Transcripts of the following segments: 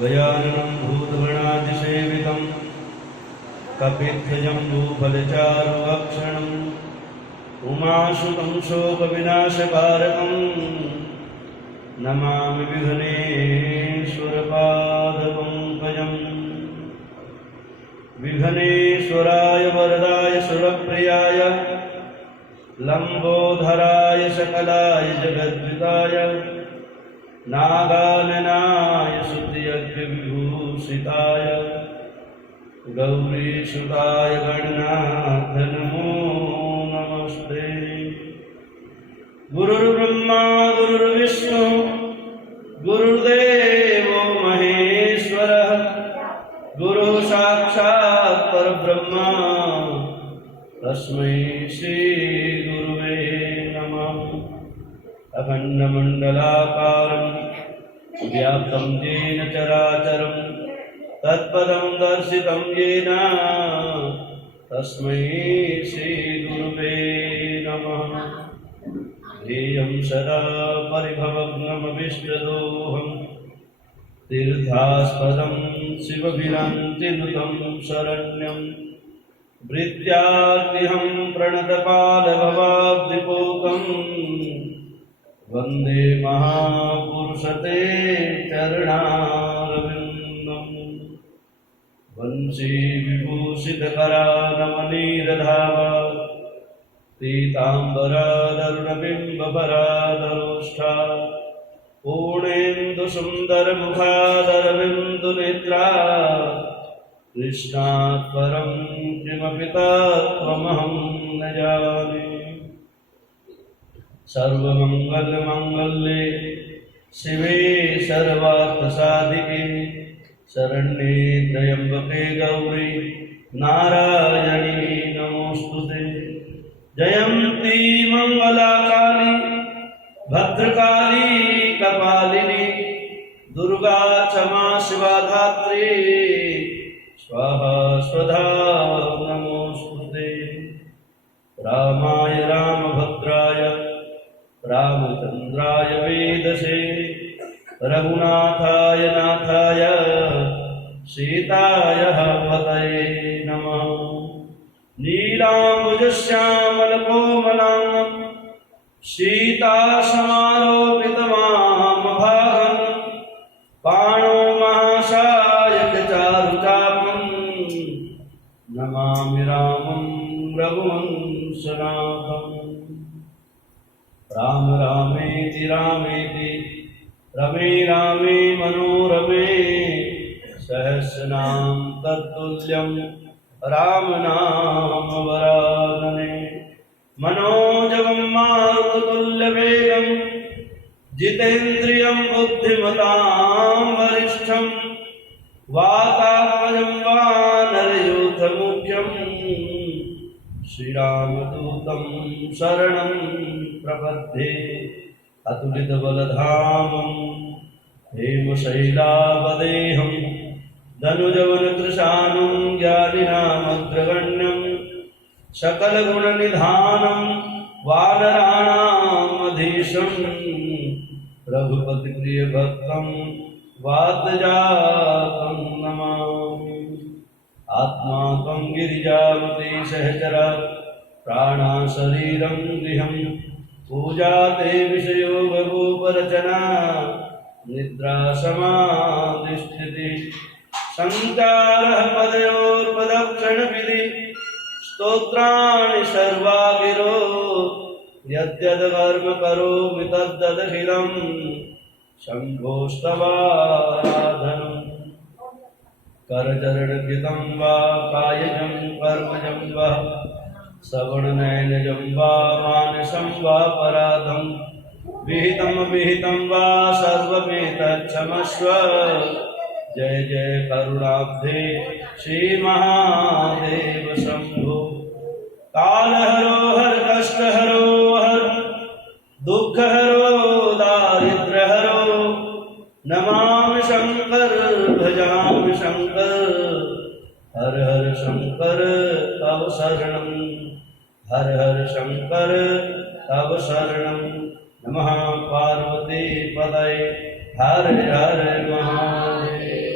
गजाननं भूतगणातिसेवितं कपित्थजम्बूफलचारुभक्षणम् उमासुतं शोकविनाशकारकं नमामि विघ्नेश्वरपादपङ्कजम्। विघ्नेश्वराय वरदाय सुरप्रियाय लंबोधराय सकलाय जगद्विदाय नागाननाय स्तुतियज्ञविभूषिताय गौरीसुताय गणनाथ नमो नमस्ते। गुरुर्ब्रह्मा गुरुर्विष्णु गुरुर्देवो महेश्वरः गुरु साक्षात् परब्रह्मा तस्मै श्री गुरुवे नमः। अखण्डमण्डलाकारं व्याप्तं येन चराचरं तत्पदं दर्शितं येन तस्मै श्री गुरुवे नमः। ध्येयं सदा परिभवग्नमभिष्टदोहं तीर्थास्पदं शिवभिरन्तिनुतं शरण्यं भृत्यार्तिहं प्रणतपालभवाब्धिपूतं वन्दे महापुरुषते चरणारविन्दम्। वंशी विभूषितकरानमनीरधावा पीताम्बरादरुणबिम्बपरादरोष्ठा पूर्णेन्दुसुन्दरमुखादरविन्दुनेत्रा कृष्णात् परं किमपि तत्त्वमहं न जाने। सर्वमङ्गलमाङ्गल्ये शिवे सर्वार्थसाधिके शरण्ये त्र्यम्बके गौरी नारायणी नमोऽस्तुते। जयन्ती मङ्गलाकाली भद्रकाली कपालिनी दुर्गा क्षमा शिवा धात्री स्वाहा स्वधा नमोऽस्तुते। रामाय रामभद्राय रामचन्द्राय वेदसे रघुनाथाय नाथाय सीताय पतये नमः। नीलाम्बुजश्यामलकोमलां सीतासमारोपितवामभागं पाणो महासायकचारुचापं नमामि रामं रघुवंशनाथम्। राम रामेति रामेति रमे रामे मनोरमे सहस्रनाम तत्तुल्यं राम नाम वरानने। मनोजवं मारुततुल्यवेगं जितेन्द्रियं बुद्धिमतां वरिष्ठं वातात्मजं वानरयूथमुख्यं श्रीरामदूतं शरणं प्रपद्ये। अतुलितबलधामं हेमशैलावदेहं धनुजवनकृशानं ज्ञानिनामग्रगण्यं सकलगुणनिधानं वानराणामधीशं रघुपतिप्रियभक्तं वातजातं नमामि। आत्मा त्वं गिरिजावती सहचरा प्राणा शरीरं गृहं पूजा ते विषयोगरूपरचना निद्रा समाधिस्थिति संचारः पदयोर्पदक्षणविधि स्तोत्राणि सर्वा गिरो यद्यद् करोमि तद्ददखिलं शम्भोस्तवाराधनम्। करचरणकृतं वा कायजं कर्मजं वा श्रवणनयनजं वा मानसं वा पराधं विहितं वा सर्वमेतत्क्षमस्व। जय जय करुणाब्धे श्रीमहादेव शम्भो। कालहरो हर कष्टहरो हर दुःखहरो दारिद्र्यहरो नमामि शंकर भजामि शंकर। हर हर शंकर तव शरणं हर हर शंकर तव शरणं। नमः पार्वती पतये हर हर महादेव।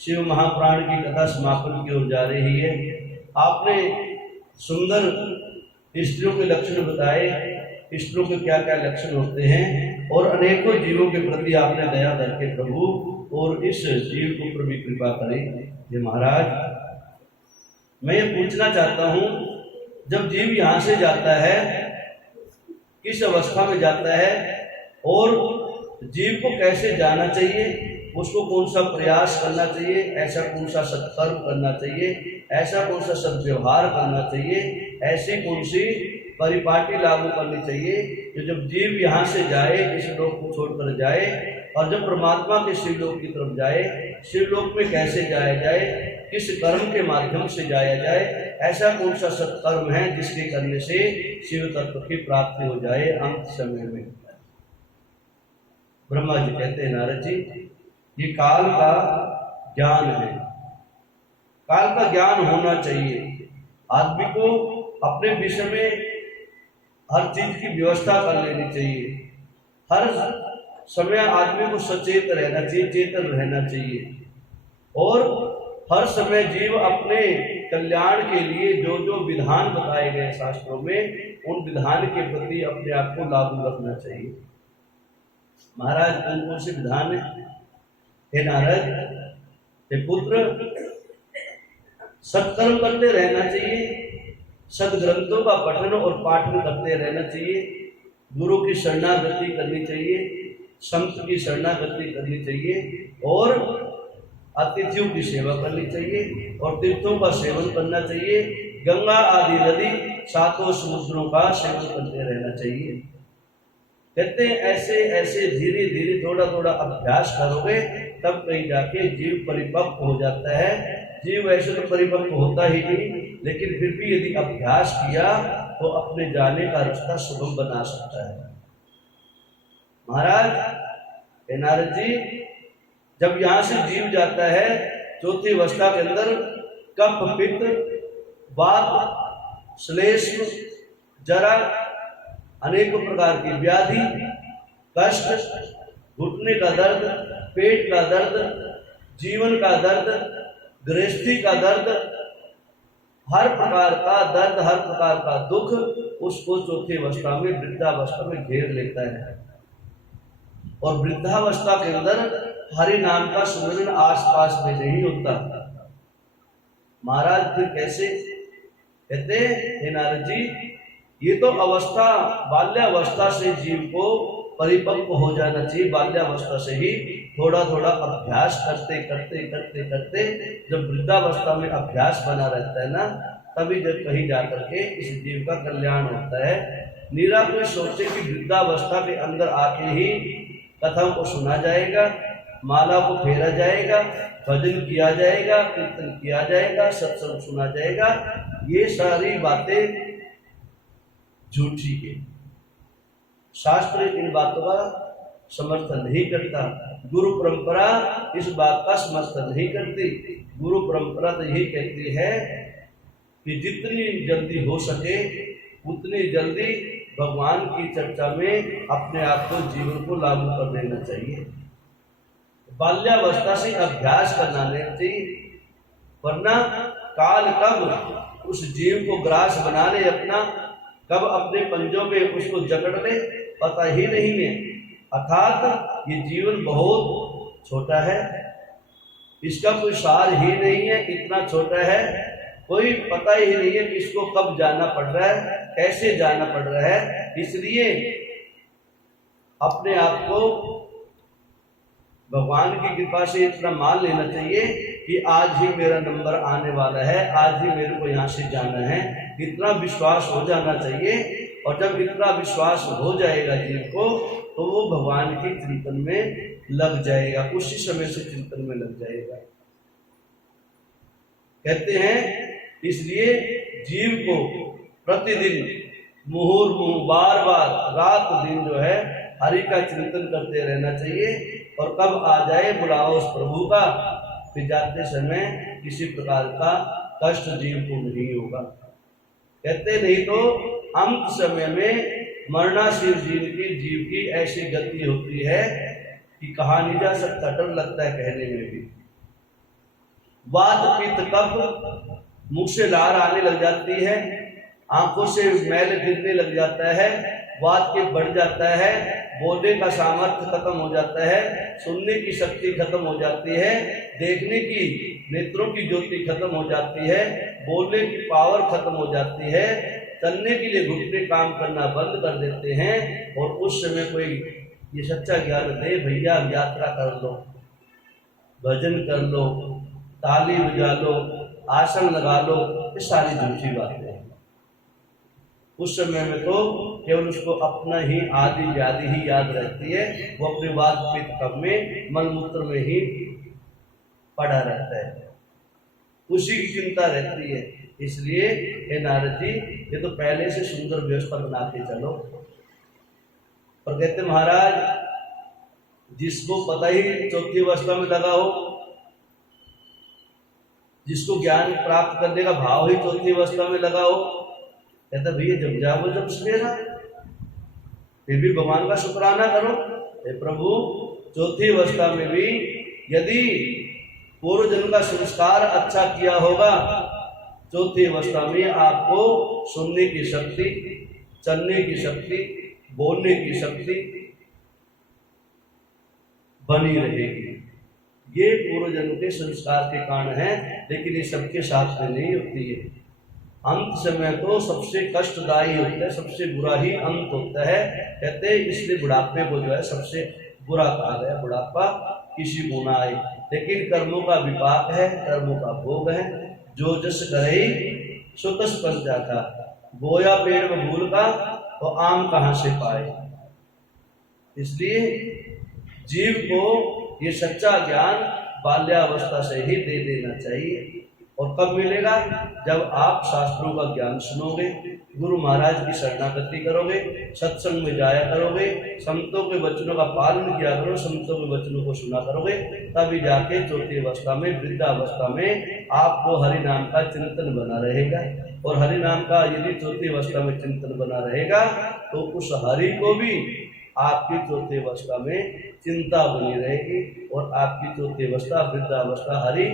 शिव महापुराण की कथा समापन की ओर जा रही है। आपने सुंदर स्त्रियों के लक्षण बताए, स्त्रियों के क्या क्या लक्षण होते हैं, और अनेकों जीवों के प्रति आपने दया करके प्रभु और इस जीव के ऊपर भी कृपा करें। ये महाराज, मैं ये पूछना चाहता हूँ, जब जीव यहाँ से जाता है किस अवस्था में जाता है, और जीव को कैसे जाना चाहिए, उसको कौन सा प्रयास करना चाहिए, ऐसा कौन सा सत्कर्म करना चाहिए, ऐसा कौन सा सद्व्यवहार करना चाहिए, ऐसी कौन सी परिपाटी लागू करनी चाहिए कि जब जीव यहाँ से जाए, इस लोक को छोड़कर जाए, और जब परमात्मा के शिवलोक की तरफ जाए, शिवलोक में कैसे जाया जाए, किस कर्म के माध्यम से जाया जाए, ऐसा कौन सा सत्कर्म है जिसके करने से शिव तत्व की प्राप्ति हो जाए अंत समय में। ब्रह्मा जी कहते हैं, नारद जी, ये काल का ज्ञान है, काल का ज्ञान होना चाहिए। आदमी को अपने विषय में हर चीज की व्यवस्था कर लेनी चाहिए, हर समय आदमी को सचेत रहना चाहिए, चेतन रहना चाहिए, और हर समय जीव अपने कल्याण के लिए जो जो विधान बताए गए शास्त्रों में, उन विधान के प्रति अपने आप को लागू रखना चाहिए। महाराज, कौन कौन से विधान है? हे नारद, हे पुत्र, सत्कर्म करते रहना चाहिए, सदग्रंथों का पठन और पाठन करते रहना चाहिए, गुरु की शरणागति करनी चाहिए, संत की शरणागति करनी चाहिए, और अतिथियों की सेवा करनी चाहिए, और तीर्थों का सेवन करना चाहिए, गंगा आदि नदी सातों समुद्रों का सेवन करते रहना चाहिए। कहते हैं ऐसे ऐसे धीरे धीरे थोड़ा थोड़ा अभ्यास करोगे, तब कहीं जाके जीव परिपक्व हो जाता है। जीव ऐसे तो परिपक्व होता ही नहीं, लेकिन फिर भी यदि अभ्यास किया तो अपने जाने का रास्ता सुगम बना सकता है। महाराज, हे नारद जी, जब यहाँ से जीव जाता है चौथी अवस्था के अंदर, कफ, पित्त, वात, श्लेष्म, जरा, अनेकों प्रकार की व्याधि, कष्ट, घुटने का दर्द, पेट का दर्द, जीवन का दर्द, गृहस्थी का दर्द, हर प्रकार का दर्द, हर प्रकार का दुख उसको चौथी अवस्था में, वृद्धावस्था में घेर लेता है। और वृद्धावस्था के अंदर हरि नाम का सुमिरन आसपास में नहीं होता। महाराज, फिर कैसे? कहते हे नारद जी, ये तो अवस्था बाल्यावस्था से जीव को परिपक्व हो जाना चाहिए। बाल्यावस्था से ही थोड़ा थोड़ा अभ्यास करते करते करते करते जब वृद्धावस्था में अभ्यास बना रहता है ना, तभी जब कहीं जाकर के इस जीव का कल्याण होता है। नीरा कोई सोचे कि वृद्धावस्था के अंदर आके ही कथा को सुना जाएगा, माला को फेरा जाएगा, भजन किया जाएगा, कीर्तन किया जाएगा, सत्संग सुना जाएगा, ये सारी बातें झूठी है। शास्त्र इन बातों का समर्थन नहीं करता, गुरु परंपरा इस बात का समर्थन नहीं करती। गुरु परंपरा तो यही कहती है कि जितनी जल्दी हो सके उतनी जल्दी भगवान की चर्चा में अपने आप को, जीवन को लागू कर देना चाहिए। बाल्यावस्था से अभ्यास करना नहीं चाहिए, वरना काल कब उस जीव को ग्रास बना ले अपना, कब अपने पंजों में उसको जकड़ ले, पता ही नहीं है। अर्थात ये जीवन बहुत छोटा है, इसका कोई सार ही नहीं है, इतना छोटा है, कोई पता ही नहीं है कि इसको कब जाना पड़ रहा है, कैसे जाना पड़ रहा है। इसलिए अपने आप को भगवान की कृपा से इतना मान लेना चाहिए कि आज ही मेरा नंबर आने वाला है, आज ही मेरे को यहाँ से जाना है, इतना विश्वास हो जाना चाहिए। और जब इतना विश्वास हो जाएगा जीव को, तो वो भगवान के चिंतन में लग जाएगा, उसी समय से चिंतन में लग जाएगा। कहते हैं इसलिए जीव को प्रतिदिन मुहुर्मुहु बार बार रात दिन जो है हरि का चिंतन करते रहना चाहिए। और कब आ जाए बुलाओ उस प्रभु का, फिर जाते समय किसी प्रकार का कष्ट जीव को नहीं होगा। कहते नहीं तो अंत समय में मरणासीर जीव की ऐसी गति होती है कि कहा नहीं जा सकता, डर लगता है कहने में भी। वात पित्त कफ, मुख से लार आने लग जाती है, आंखों से मैल गिरने लग जाता है, वात के बढ़ जाता है, बोलने का सामर्थ्य खत्म हो जाता है, सुनने की शक्ति खत्म हो जाती है, देखने की नेत्रों की ज्योति खत्म हो जाती है, बोलने की पावर खत्म हो जाती है, चलने के लिए घुटने काम करना बंद कर देते हैं। और उस समय कोई ये सच्चा ज्ञान दे, भैया यात्रा कर लो, भजन कर लो, ताली बजा लो, आसन लगा लो, ये सारी झूठी बातें हैं। उस समय में तो केवल उसको अपना ही आदि व्याधि ही याद रहती है, वो अपने वात पित्त कफ में मल मूत्र में ही पड़ा रहता है, उसी की चिंता रहती है। इसलिए हे नारद जी, ये तो पहले से सुंदर व्यवस्था बना के चलो। और कहते महाराज, जिसको पता ही चौथी अवस्था में लगा हो, जिसको ज्ञान प्राप्त करने का भाव ही चौथी अवस्था में लगा हो, कहता भैया जब जाओ जब सवेरा, फिर भी भगवान का शुक्राना करो। हे प्रभु, चौथी अवस्था में भी यदि पूर्व जन्म का संस्कार अच्छा किया होगा, चौथी अवस्था में आपको सुनने की शक्ति, चलने की शक्ति, बोलने की शक्ति बनी रहेगी। ये पूर्व जन्म के संस्कार के कारण है, लेकिन ये सबके साथ में नहीं होती है। अंत समय तो सबसे कष्टदायी होता है, सबसे बुरा ही अंत होता है। कहते हैं इसलिए बुढ़ापे को जो है सबसे बुरा कहा गया, बुढ़ापा किसी को ना आए। लेकिन कर्मों का विपाक है, कर्मों का भोग है। जो जस करे सो तस पंचा का, बोया पेड़ में भूल का तो आम कहाँ से पाए। इसलिए जीव को ये सच्चा ज्ञान बाल्यावस्था से ही दे देना चाहिए। और कब मिलेगा? जब आप शास्त्रों का ज्ञान सुनोगे, गुरु महाराज की शरणागति करोगे, सत्संग में जाया करोगे, संतों के वचनों का पालन किया करो, संतों के वचनों को सुना करोगे, तभी जाके चौथी अवस्था में, वृद्धावस्था में आपको हरि नाम का चिंतन बना रहेगा। और हरि नाम का यदि चौथी अवस्था में चिंतन बना रहेगा तो उस हरि को भी आपकी चौथी अवस्था में चिंता बनी रहेगी और आपकी चौथी अवस्था, वृद्धावस्था हरि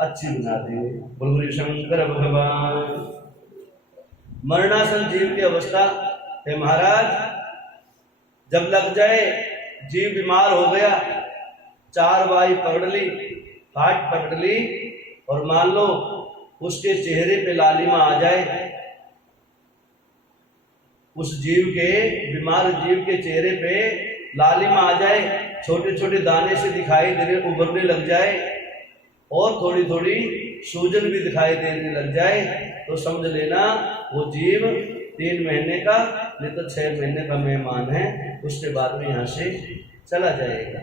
अच्छी बना देंगे। बोलो शंकर भगवान। मरणासन जीव की अवस्था है महाराज, जब लग जाए, जीव बीमार हो गया, चार बाई पकड़ ली, हाथ पकड़ ली, और मान लो उसके चेहरे पे लालिमा आ जाए, उस जीव के, बीमार जीव के चेहरे पे लालिमा आ जाए, छोटे छोटे दाने से दिखाई देने, उभरने लग जाए, और थोड़ी थोड़ी सूजन भी दिखाई देने लग जाए, तो समझ लेना वो जीव 3 महीने का नहीं तो 6 महीने का मेहमान है, उसके बाद में यहाँ से चला जाएगा।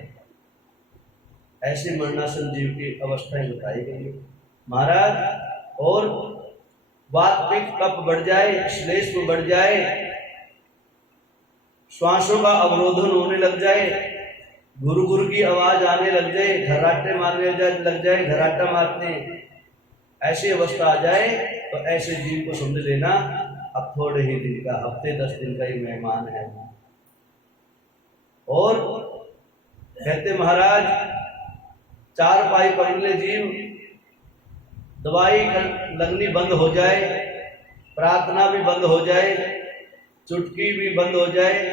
ऐसी मरणासन जीव की अवस्थाएं बताई गई महाराज। और वात पित्त कफ बढ़ जाए, श्लेष्म में बढ़ जाए, श्वासों का अवरोधन होने लग जाए, गुरु गुरु की आवाज आने लग जाए, घराटे मारने लग जाए, घराटा मारते, ऐसी अवस्था आ जाए, तो ऐसे जीव को समझ लेना अब थोड़े ही दिन का, हफ्ते 10 दिन का ही मेहमान है। और कहते महाराज, 4 पाई पकड़ ले जीव, दवाई लगनी बंद हो जाए, प्रार्थना भी बंद हो जाए, चुटकी भी बंद हो जाए,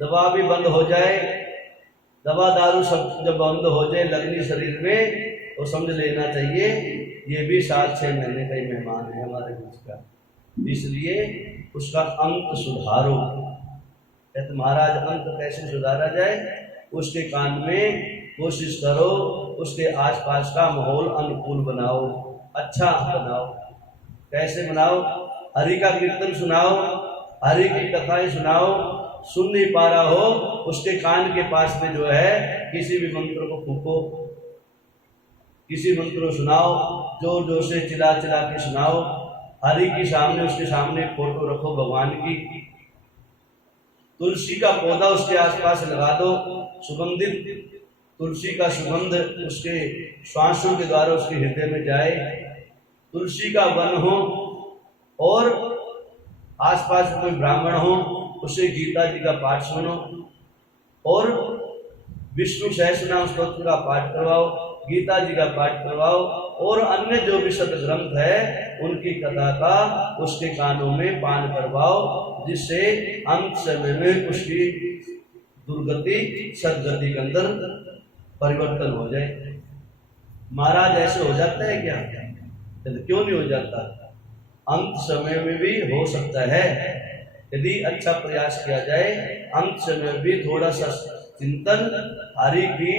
दवा भी बंद हो जाए, दवा दारू सब जब बंद हो जाए लगनी शरीर में, तो समझ लेना चाहिए ये भी 7-6 महीने का ही मेहमान है हमारे बीच का। इसलिए उसका अंत सुधारो। कहते महाराज, अंत कैसे सुधारा जाए? उसके कान में कोशिश करो, उसके आसपास का माहौल अनुकूल बनाओ, अच्छा बनाओ। कैसे बनाओ? हरि का कीर्तन सुनाओ, हरि की कथाएं सुनाओ। सुन नहीं पा रहा हो, उसके कान के पास में जो है किसी भी मंत्र को फूको, किसी मंत्र को सुनाओ, जोर जोर से चिल्ला चिल्ला के सुनाओ। हरि के सामने, उसके सामने फोटो रखो भगवान की, तुलसी का पौधा उसके आसपास लगा दो, सुगंधित तुलसी का सुगंध उसके श्वासों के द्वारा उसके हृदय में जाए, तुलसी का वन हो, और आसपास कोई ब्राह्मण हो, उसे गीता जी का पाठ सुनो, और विष्णु सहस्रनाम स्तोत्र का पाठ करवाओ, गीता जी का पाठ करवाओ और अन्य जो भी सदग्रंथ है उनकी कथा का उसके कानों में पान करवाओ, जिससे अंत समय में उसकी दुर्गति सदगति के अंदर परिवर्तन हो जाए। महाराज ऐसे हो जाता है क्या? क्यों नहीं हो जाता? अंत समय में भी हो सकता है यदि अच्छा प्रयास किया जाए। अंत समय में भी थोड़ा सा चिंतन, हरि की,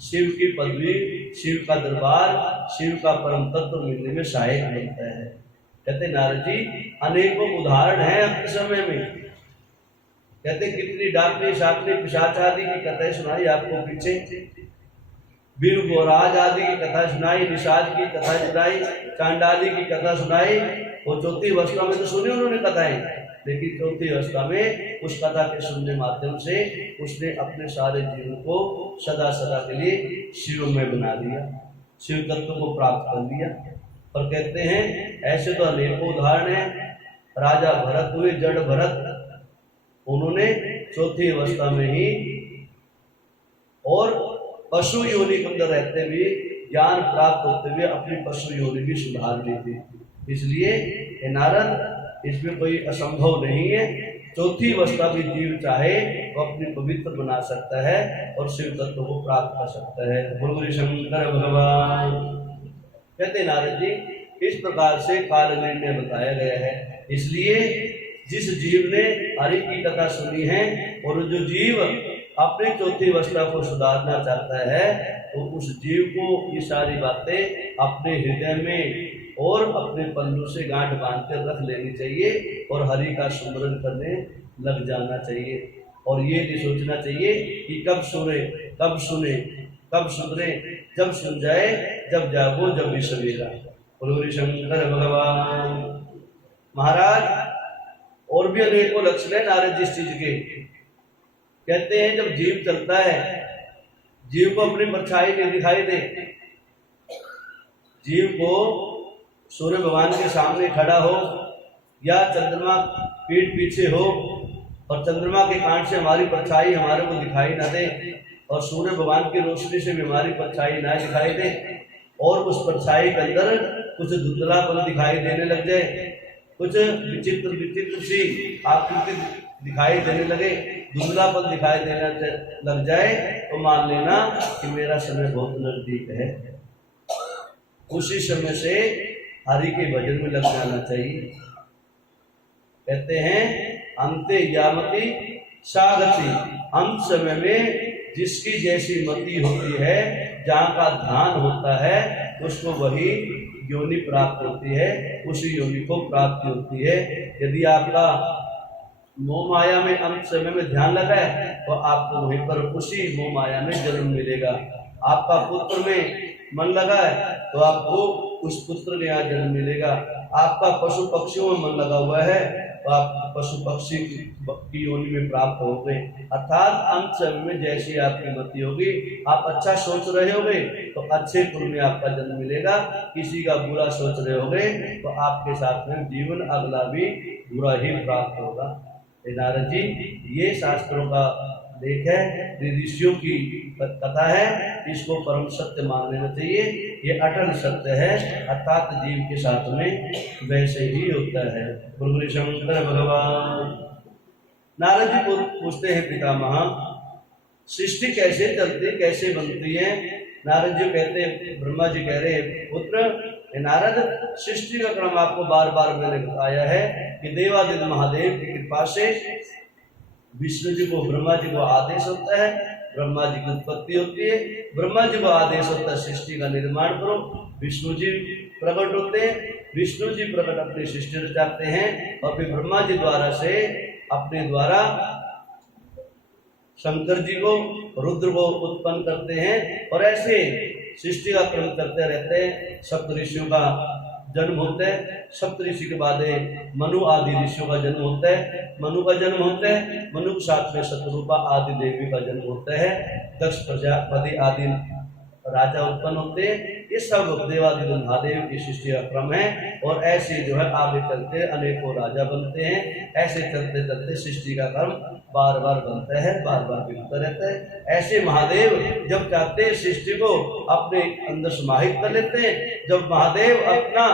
शिव की पदवी, शिव का दरबार, शिव का परम तत्व मिलने में सहायक बनता है। कहते नारद जी अनेकों उदाहरण हैं अंत समय में। कहते कितनी डाकनी शाकनी पिशाच आदि की कथाएं सुनाई आपको पीछे, वीर गोराज आदि की कथा सुनाई, निषाद की कथा सुनाई, चांडाली की कथा सुनाई। वो चौथी अवस्था में तो सुनी उन्होंने कथाएं, लेकिन चौथी अवस्था में उस कथा के सुनने माध्यम से उसने अपने सारे जीवन को सदा सदा के लिए शिवमय बना दिया, शिव तत्व को प्राप्त कर लिया। और कहते हैं ऐसे तो अनेकों उदाहरण हैं। राजा भरत हुए, जड़ भरत, उन्होंने चौथी अवस्था में ही और पशु योनि के अंदर रहते हुए, ज्ञान प्राप्त होते हुए अपनी पशु योनि भी सुधार ली थी। इसलिए नारद इसमें कोई असंभव नहीं है। चौथी अवस्था भी जीव चाहे तो अपनी पवित्र बना सकता है और शिव तत्व को प्राप्त कर सकता है। बोलो शंकर भगवान। कहते नारद जी इस प्रकार से काल निर्णय बताया गया है। इसलिए जिस जीव ने हरि की कथा सुनी है और जो जीव अपनी चौथी अवस्था को सुधारना चाहता है तो उस जीव को ये सारी बातें अपने हृदय में और अपने पल्लू से गांठ बांध कर रख लेनी चाहिए और हरि का सुमरन करने लग जाना चाहिए। और ये नहीं सोचना चाहिए कि कब सुने कब सुने कब सुधरे, जब सुन जाए, जब जागो, जब भी सवेरा। बोलो शंकर भगवान। महाराज और भी अनेकों लक्षण है नारद जी इस चीज के। कहते हैं जब जीव चलता है, जीव को अपनी परछाई नहीं दिखाई दे, जीव को सूर्य भगवान के सामने खड़ा हो या चंद्रमा पीठ पीछे हो और चंद्रमा के कांट से हमारी परछाई हमारे को दिखाई ना दे और सूर्य भगवान की रोशनी से भी हमारी परछाई ना दिखाई दे और उस परछाई के अंदर कुछ धुंधलापन दिखाई देने लग जाए, कुछ विचित्र विचित्र सी आकृति दिखाई देने लगे, धुंधलापन दिखाई देने लग जाए, तो मान लेना कि मेरा समय बहुत नजदीक है। उसी समय से हरि के भजन में लग जाना चाहिए। कहते हैं अंते यामति सागति, अंत समय में जिसकी जैसी मति होती है, जहाँ का ध्यान होता है, उसको वही योनि प्राप्त होती है, उसी योनि को प्राप्ति होती है। यदि आपका मोह माया में अंत समय में ध्यान लगा है तो आपको वहीं पर उसी मोह माया में जन्म मिलेगा। आपका पुत्र में मन लगा है तो आपको उस पुत्र में यहाँ जन्म मिलेगा। आपका पशु पक्षियों में मन लगा हुआ है तो आप पशु पक्षी की योनि में प्राप्त होंगे। अर्थात अंत समय में जैसी आपकी मति होगी, आप अच्छा सोच रहे होगे तो अच्छे कुल में आपका जन्म मिलेगा, किसी का बुरा सोच रहे होगे तो आपके साथ में जीवन अगला भी बुरा ही प्राप्त होगा। नारद जी ये शास्त्रों का लेख है, ऋषियों की कथा है, इसको परम सत्य मान लेना चाहिए। ये अटल सत्य है, अर्थात जीव के साथ में वैसे ही होता है। बोलो शंकर भगवान। नारद जी पूछते हैं पितामह सृष्टि कैसे चलती कैसे बनती है? नारद जी कहते हैं, ब्रह्मा जी कह रहे हैं पुत्र नारद सृष्टि का क्रम आपको बार बार मैंने बताया है कि देवादित्य महादेव की कृपा से विष्णु जी को ब्रह्मा जी को आदेश होता है, ब्रह्मा जी की उत्पत्ति होती है, ब्रह्मा जी को आदेश होता है सृष्टि का निर्माण करो, विष्णु जी प्रकट होते हैं, विष्णु जी प्रकट अपनी सृष्टि रचाते हैं और फिर ब्रह्मा जी द्वारा से अपने द्वारा शंकर जी को रुद्र को उत्पन्न करते हैं और ऐसे सृष्टि का क्रम करते रहते हैं। सप्त ऋषियों का जन्म होता है, सप्त ऋषि के बाद मनु आदि ऋषियों का जन्म होता है, मनु का जन्म होता है, मनु के साथ में शतरूपा आदि देवी का जन्म होता है, दक्ष प्रजापति आदि राजा उत्पन्न होते हैं, ये सब देवादिदेव महादेव की सृष्टि का क्रम है। और ऐसे जो है आगे चलते अनेकों राजा बनते हैं, ऐसे चलते चलते सृष्टि का क्रम बार बार बनता है, बार बार बिगड़ता रहता है। ऐसे महादेव जब चाहते हैं सृष्टि को अपने अंदर समाहित कर लेते हैं। जब महादेव अपना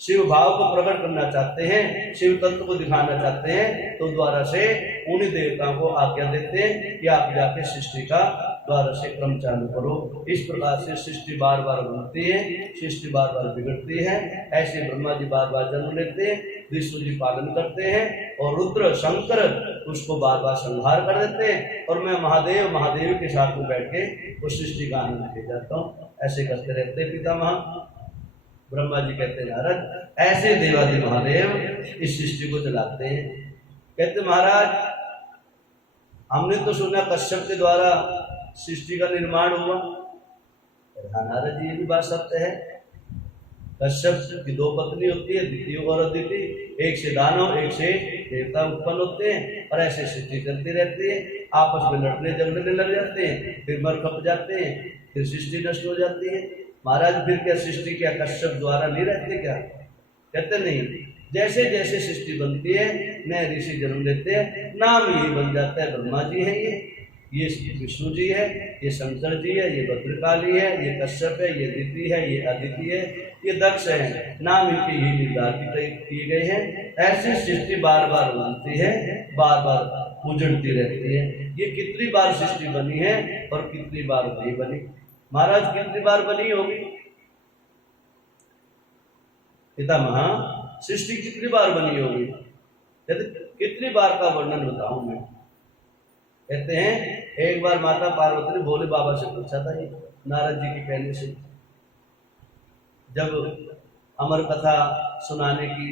शिव भाव को प्रकट करना चाहते हैं, शिव तत्व को दिखाना चाहते हैं, तो द्वारा से उन्हीं देवताओं को आज्ञा देते हैं कि आप जाके सृष्टि का द्वारा से क्रम चालू करो। इस प्रकार से सृष्टि बार बार बनती है, सृष्टि बार बार बिगड़ती है। ऐसे ब्रह्मा जी बार बार जन्म लेते हैं, विष्णु जी पालन करते हैं और रुद्र शंकर उसको बार बार संहार कर देते हैं। और मैं महादेव के साथ में बैठ के उस सृष्टि का आनंद ले जाता हूँ। ऐसे करते रहते हैं पितामह। ब्रह्मा जी कहते हैं नारद ऐसे देवादि महादेव इस सृष्टि को चलाते हैं। कहते महाराज हमने तो सुना कश्यप के द्वारा सृष्टि का निर्माण हुआ। हाँ नारद जी ये भी बात सत्य है। कश्यप की दो पत्नी होती है, द्वितीय और अदिति। एक से दानव एक से देवता उत्पन्न होते हैं और ऐसे सृष्टि चलती रहती है। आपस में लड़ने झगड़ने लग जाते हैं, फिर मर खप जाते हैं, फिर सृष्टि नष्ट हो जाती है। महाराज फिर क्या सृष्टि क्या कश्यप द्वारा नहीं रहती क्या? कहते नहीं, जैसे जैसे सृष्टि बनती है नए ऋषि जन्म लेते हैं, नाम यही बन जाता है ब्रह्मा जी है, ये विष्णु जी है, ये शंकर जी है, ये भद्रकाली है, ये कश्यप है, ये दिति है, ये अदिति है, ये दक्ष है। नाम इनके ही निर्धारित किए गए हैं। ऐसी सृष्टि बार बार बनती है, बार बार उजड़ती रहती है। ये कितनी बार सृष्टि बनी है और कितनी बार नहीं बनी? महाराज कितनी बार बनी होगी पितामह? सृष्टि कितनी बार बनी होगी? कहते कितनी बार का वर्णन बताऊं मैं? कहते हैं एक बार माता पार्वती ने भोले बाबा से पूछा था, ये नारद जी के कहने से, जब अमर कथा सुनाने की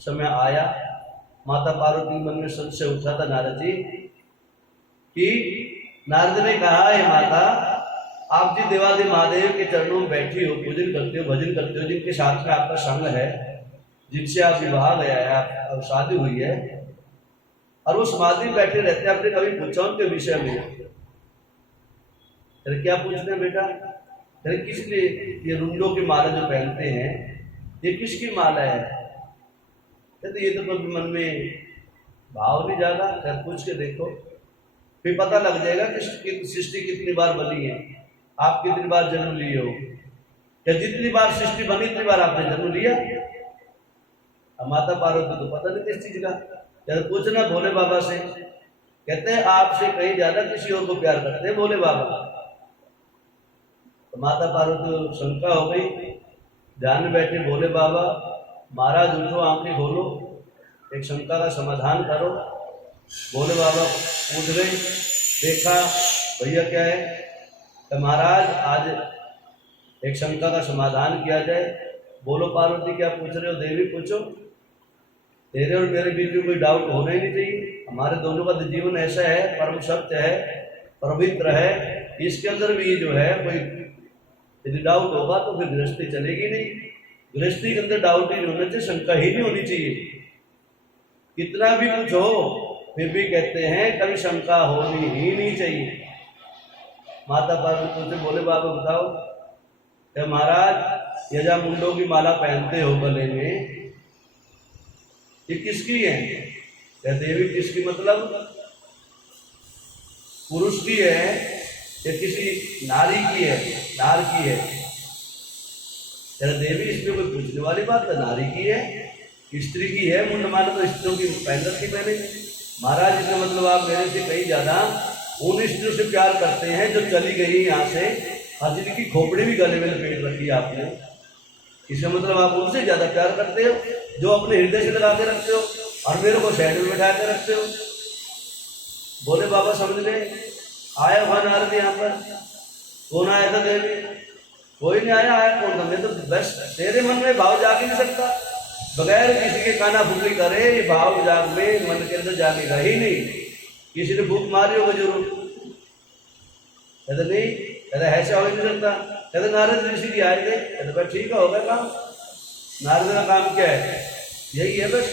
समय आया, माता पार्वती मन में संशय उठा था नारद जी कि नारद ने कहा है माता आप जी देवादेव महादेव के चरणों में बैठी हो, पूजन करते हो, भजन करते हो, जिनके साथ में आपका संग है, जिनसे आप विवाह गया है, आप शादी हुई है, और वो समाधि में बैठे रहते हैं, आपने कभी पूछा उनके विषय में? अरे क्या पूछते हैं बेटा? अरे किस लिए ये रुंडों की माला जो पहनते हैं ये किसकी माला है? कहते ये तो कभी मन में भाव नहीं जागा। क्या पूछ के देखो, फिर पता लग जाएगा कि सृष्टि कितनी बार बनी है, आप कितनी बार जन्म लिए हो। या जितनी बार सृष्टि बनी इतनी बार आपने जन्म लिया। अब माता पार्वती तो पता नहीं किस चीज का, जब पूछना भोले बाबा से, कहते हैं आपसे कहीं ज्यादा किसी और को प्यार करते हैं भोले बाबा। तो माता पार्वती को शंका हो गई, ध्यान में बैठे भोले बाबा, महाराज उठो, आंखें खोलो, एक शंका का समाधान करो। भोले बाबा पूछ गए, देखा भैया क्या है? तो महाराज आज एक शंका का समाधान किया जाए। बोलो पार्वती क्या पूछ रहे हो? देवी पूछो। तेरे और मेरे बीच में कोई डाउट होना ही नहीं चाहिए। हमारे दोनों का जीवन ऐसा है, परम सत्य है, पवित्र है, इसके अंदर भी जो है कोई यदि डाउट होगा तो फिर गृहस्थी चलेगी नहीं। गृहस्थी के अंदर डाउट ही नहीं होना चाहिए, शंका ही नहीं होनी चाहिए। कितना भी कुछ हो फिर भी कहते हैं कभी शंका होनी ही नहीं चाहिए। माता पार्वती से बोले बाबा बताओ, क्या महाराज यजा मुंडों की माला पहनते हो गले में, ये किसकी है? क्या देवी किसकी मतलब पुरुष की है या किसी नारी की है? नार की है। क्या देवी इसमें कोई पूछने वाली बात है? नारी की है, स्त्री की है। मुंड माला तो स्त्रियों की पहन रखी मैंने। महाराज इसका मतलब आप मेरे से कहीं ज्यादा उन स्त्रियों से प्यार करते हैं जो चली गई यहाँ से, और जिनकी खोपड़ी भी गले में लपेट रखी है आपने। इसका मतलब आप उनसे ज्यादा प्यार करते हो जो अपने हृदय से लगा के रखते हो और मेरे को साइड में बैठा के रखते हो। बोले बाबा समझ ले, आया हुआ नारद यहाँ पर, कौन आया था देवी? कोई नहीं आया। आया कौन था? मैं तो बस तेरे मन में भाव जाग ही नहीं सकता, बगैर किसी के काना फुकली करे ये भाव जाग में मन के अंदर जागेगा ही नहीं। किसी ने भूख मारी होगा जरूर। कहते नहीं, कहते ऐसा हो नहीं सकता। कहते नारद ऋषि जी आए थे। कहते भाई ठीक है, होगा काम। नारद का काम क्या है? यही है बस,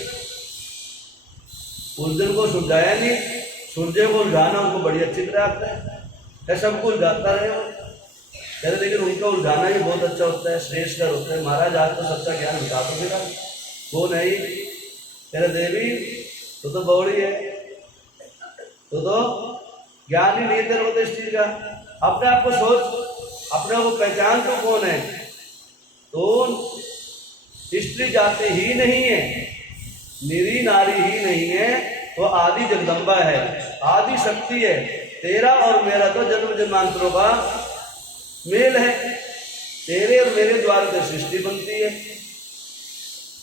उस दिन को सुलझाया नहीं, सूर्य को उलझाना उनको बड़ी अच्छी तरह आता है, सबको उलझाता रहे हो। कहते लेकिन उनका उलझाना भी बहुत अच्छा होता है, श्रेष्ठ होता है। महाराज आज तो सच्चा ज्ञान बता दो मेरा, वो नहीं। कहते देवी तो बौड़ी है, तो ज्ञान ही नहीं तेरे को तो इस चीज का। अपने आप को सोच, अपने को पहचान तो कौन है। तो स्त्री जाति ही नहीं है, निरी नारी ही नहीं है, वो आदि जगदम्बा है, आदि शक्ति है। तेरा और मेरा तो जन्म जन्मांतरों का मेल है, तेरे और मेरे द्वारा तो सृष्टि बनती है।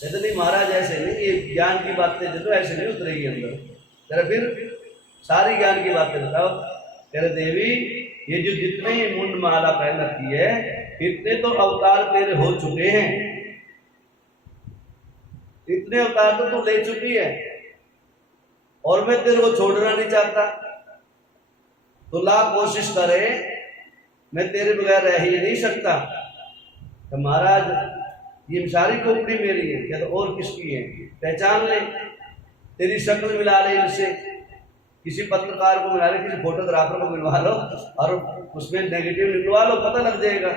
कहते नहीं महाराज ऐसे नहीं, ये ज्ञान की बातें जो ऐसे नहीं उतरेगी अंदर। तेरा फिर सारी ज्ञान की बातें बताओ। तेरे देवी ये जो जितने ही मुंड माला पहन रखी है, इतने तो अवतार तेरे हो चुके हैं, इतने अवतार तो तू ले चुकी है, और मैं तेरे को छोड़ना नहीं चाहता। तो लाख कोशिश करे, मैं तेरे बगैर रह ही नहीं सकता। तो महाराज ये सारी खोपड़ी मेरी है, क्या तो और किसकी है? पहचान ले, तेरी शक्ल मिला ले इनसे, किसी पत्रकार को मिला ले, किसी फोटोग्राफर को मिलवा लो और उसमें नेगेटिव निकलवा लो, पता लग जाएगा।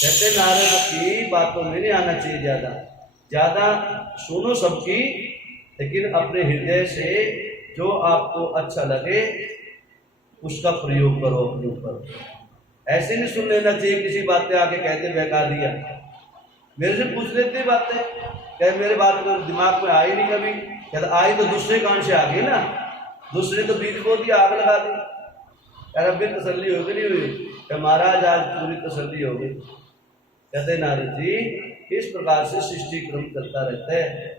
कहते नारद की बातों में नहीं आना चाहिए ज्यादा, ज्यादा सुनो सबकी, लेकिन अपने हृदय से जो आपको अच्छा लगे उसका प्रयोग करो अपने ऊपर। ऐसे नहीं सुन लेना चाहिए, किसी बातें आके कहते बहका दिया। मेरे से पूछ लेते बातें, क्या मेरे बात को दिमाग में आई नहीं कभी? कहता आई तो दूसरे कान से आ गई ना, दूसरे तो बीज बो दिया, आग लगा दी। यार अब भी तसल्ली हो गई नहीं हुई? क्या महाराज आज पूरी तसल्ली हो गई। कहते नारद जी इस प्रकार से सृष्टि क्रम चलता रहता है।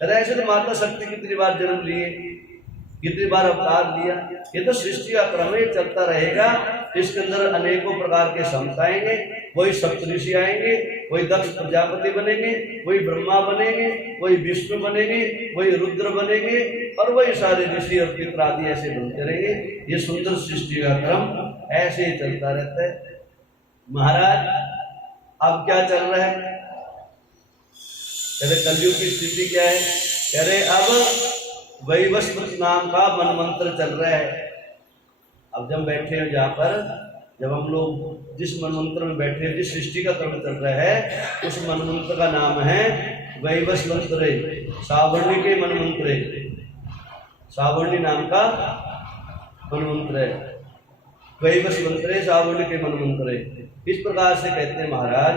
ऐसे तो माता शक्ति कितनी बार जन्म लिए, कितनी बार अवतार लिया, ये तो सृष्टि का क्रम ही चलता रहेगा। इसके अंदर अनेकों प्रकार के संत आएंगे, वही सप्तऋषि आएंगे, वही दक्ष प्रजापति बनेंगे, वही ब्रह्मा बनेंगे, वही विष्णु बनेंगे, वही रुद्र बनेंगे, और वही सारे ऋषि और पितर आदि ऐसे बनते रहेंगे। ये सुंदर सृष्टि का क्रम ऐसे ही चलता रहता है। महाराज अब क्या चल रहा है? कहते कलयुग की स्थिति क्या है? कह रहे अब वैवस्वत नाम का मनमंत्र चल रहा है। अब जब बैठे हैं जहाँ पर, जब हम लोग जिस मनमंत्र में बैठे हैं, जिस सृष्टि का क्रम चल रहा है, उस मनमंत्र का नाम है वैवस्वंत्र, सावर्णी के मनमंत्र, सावर्णी नाम का मनमंत्र है, वैवस्वंत्र सावर्णी के मनमंत्र। इस प्रकार से कहते हैं महाराज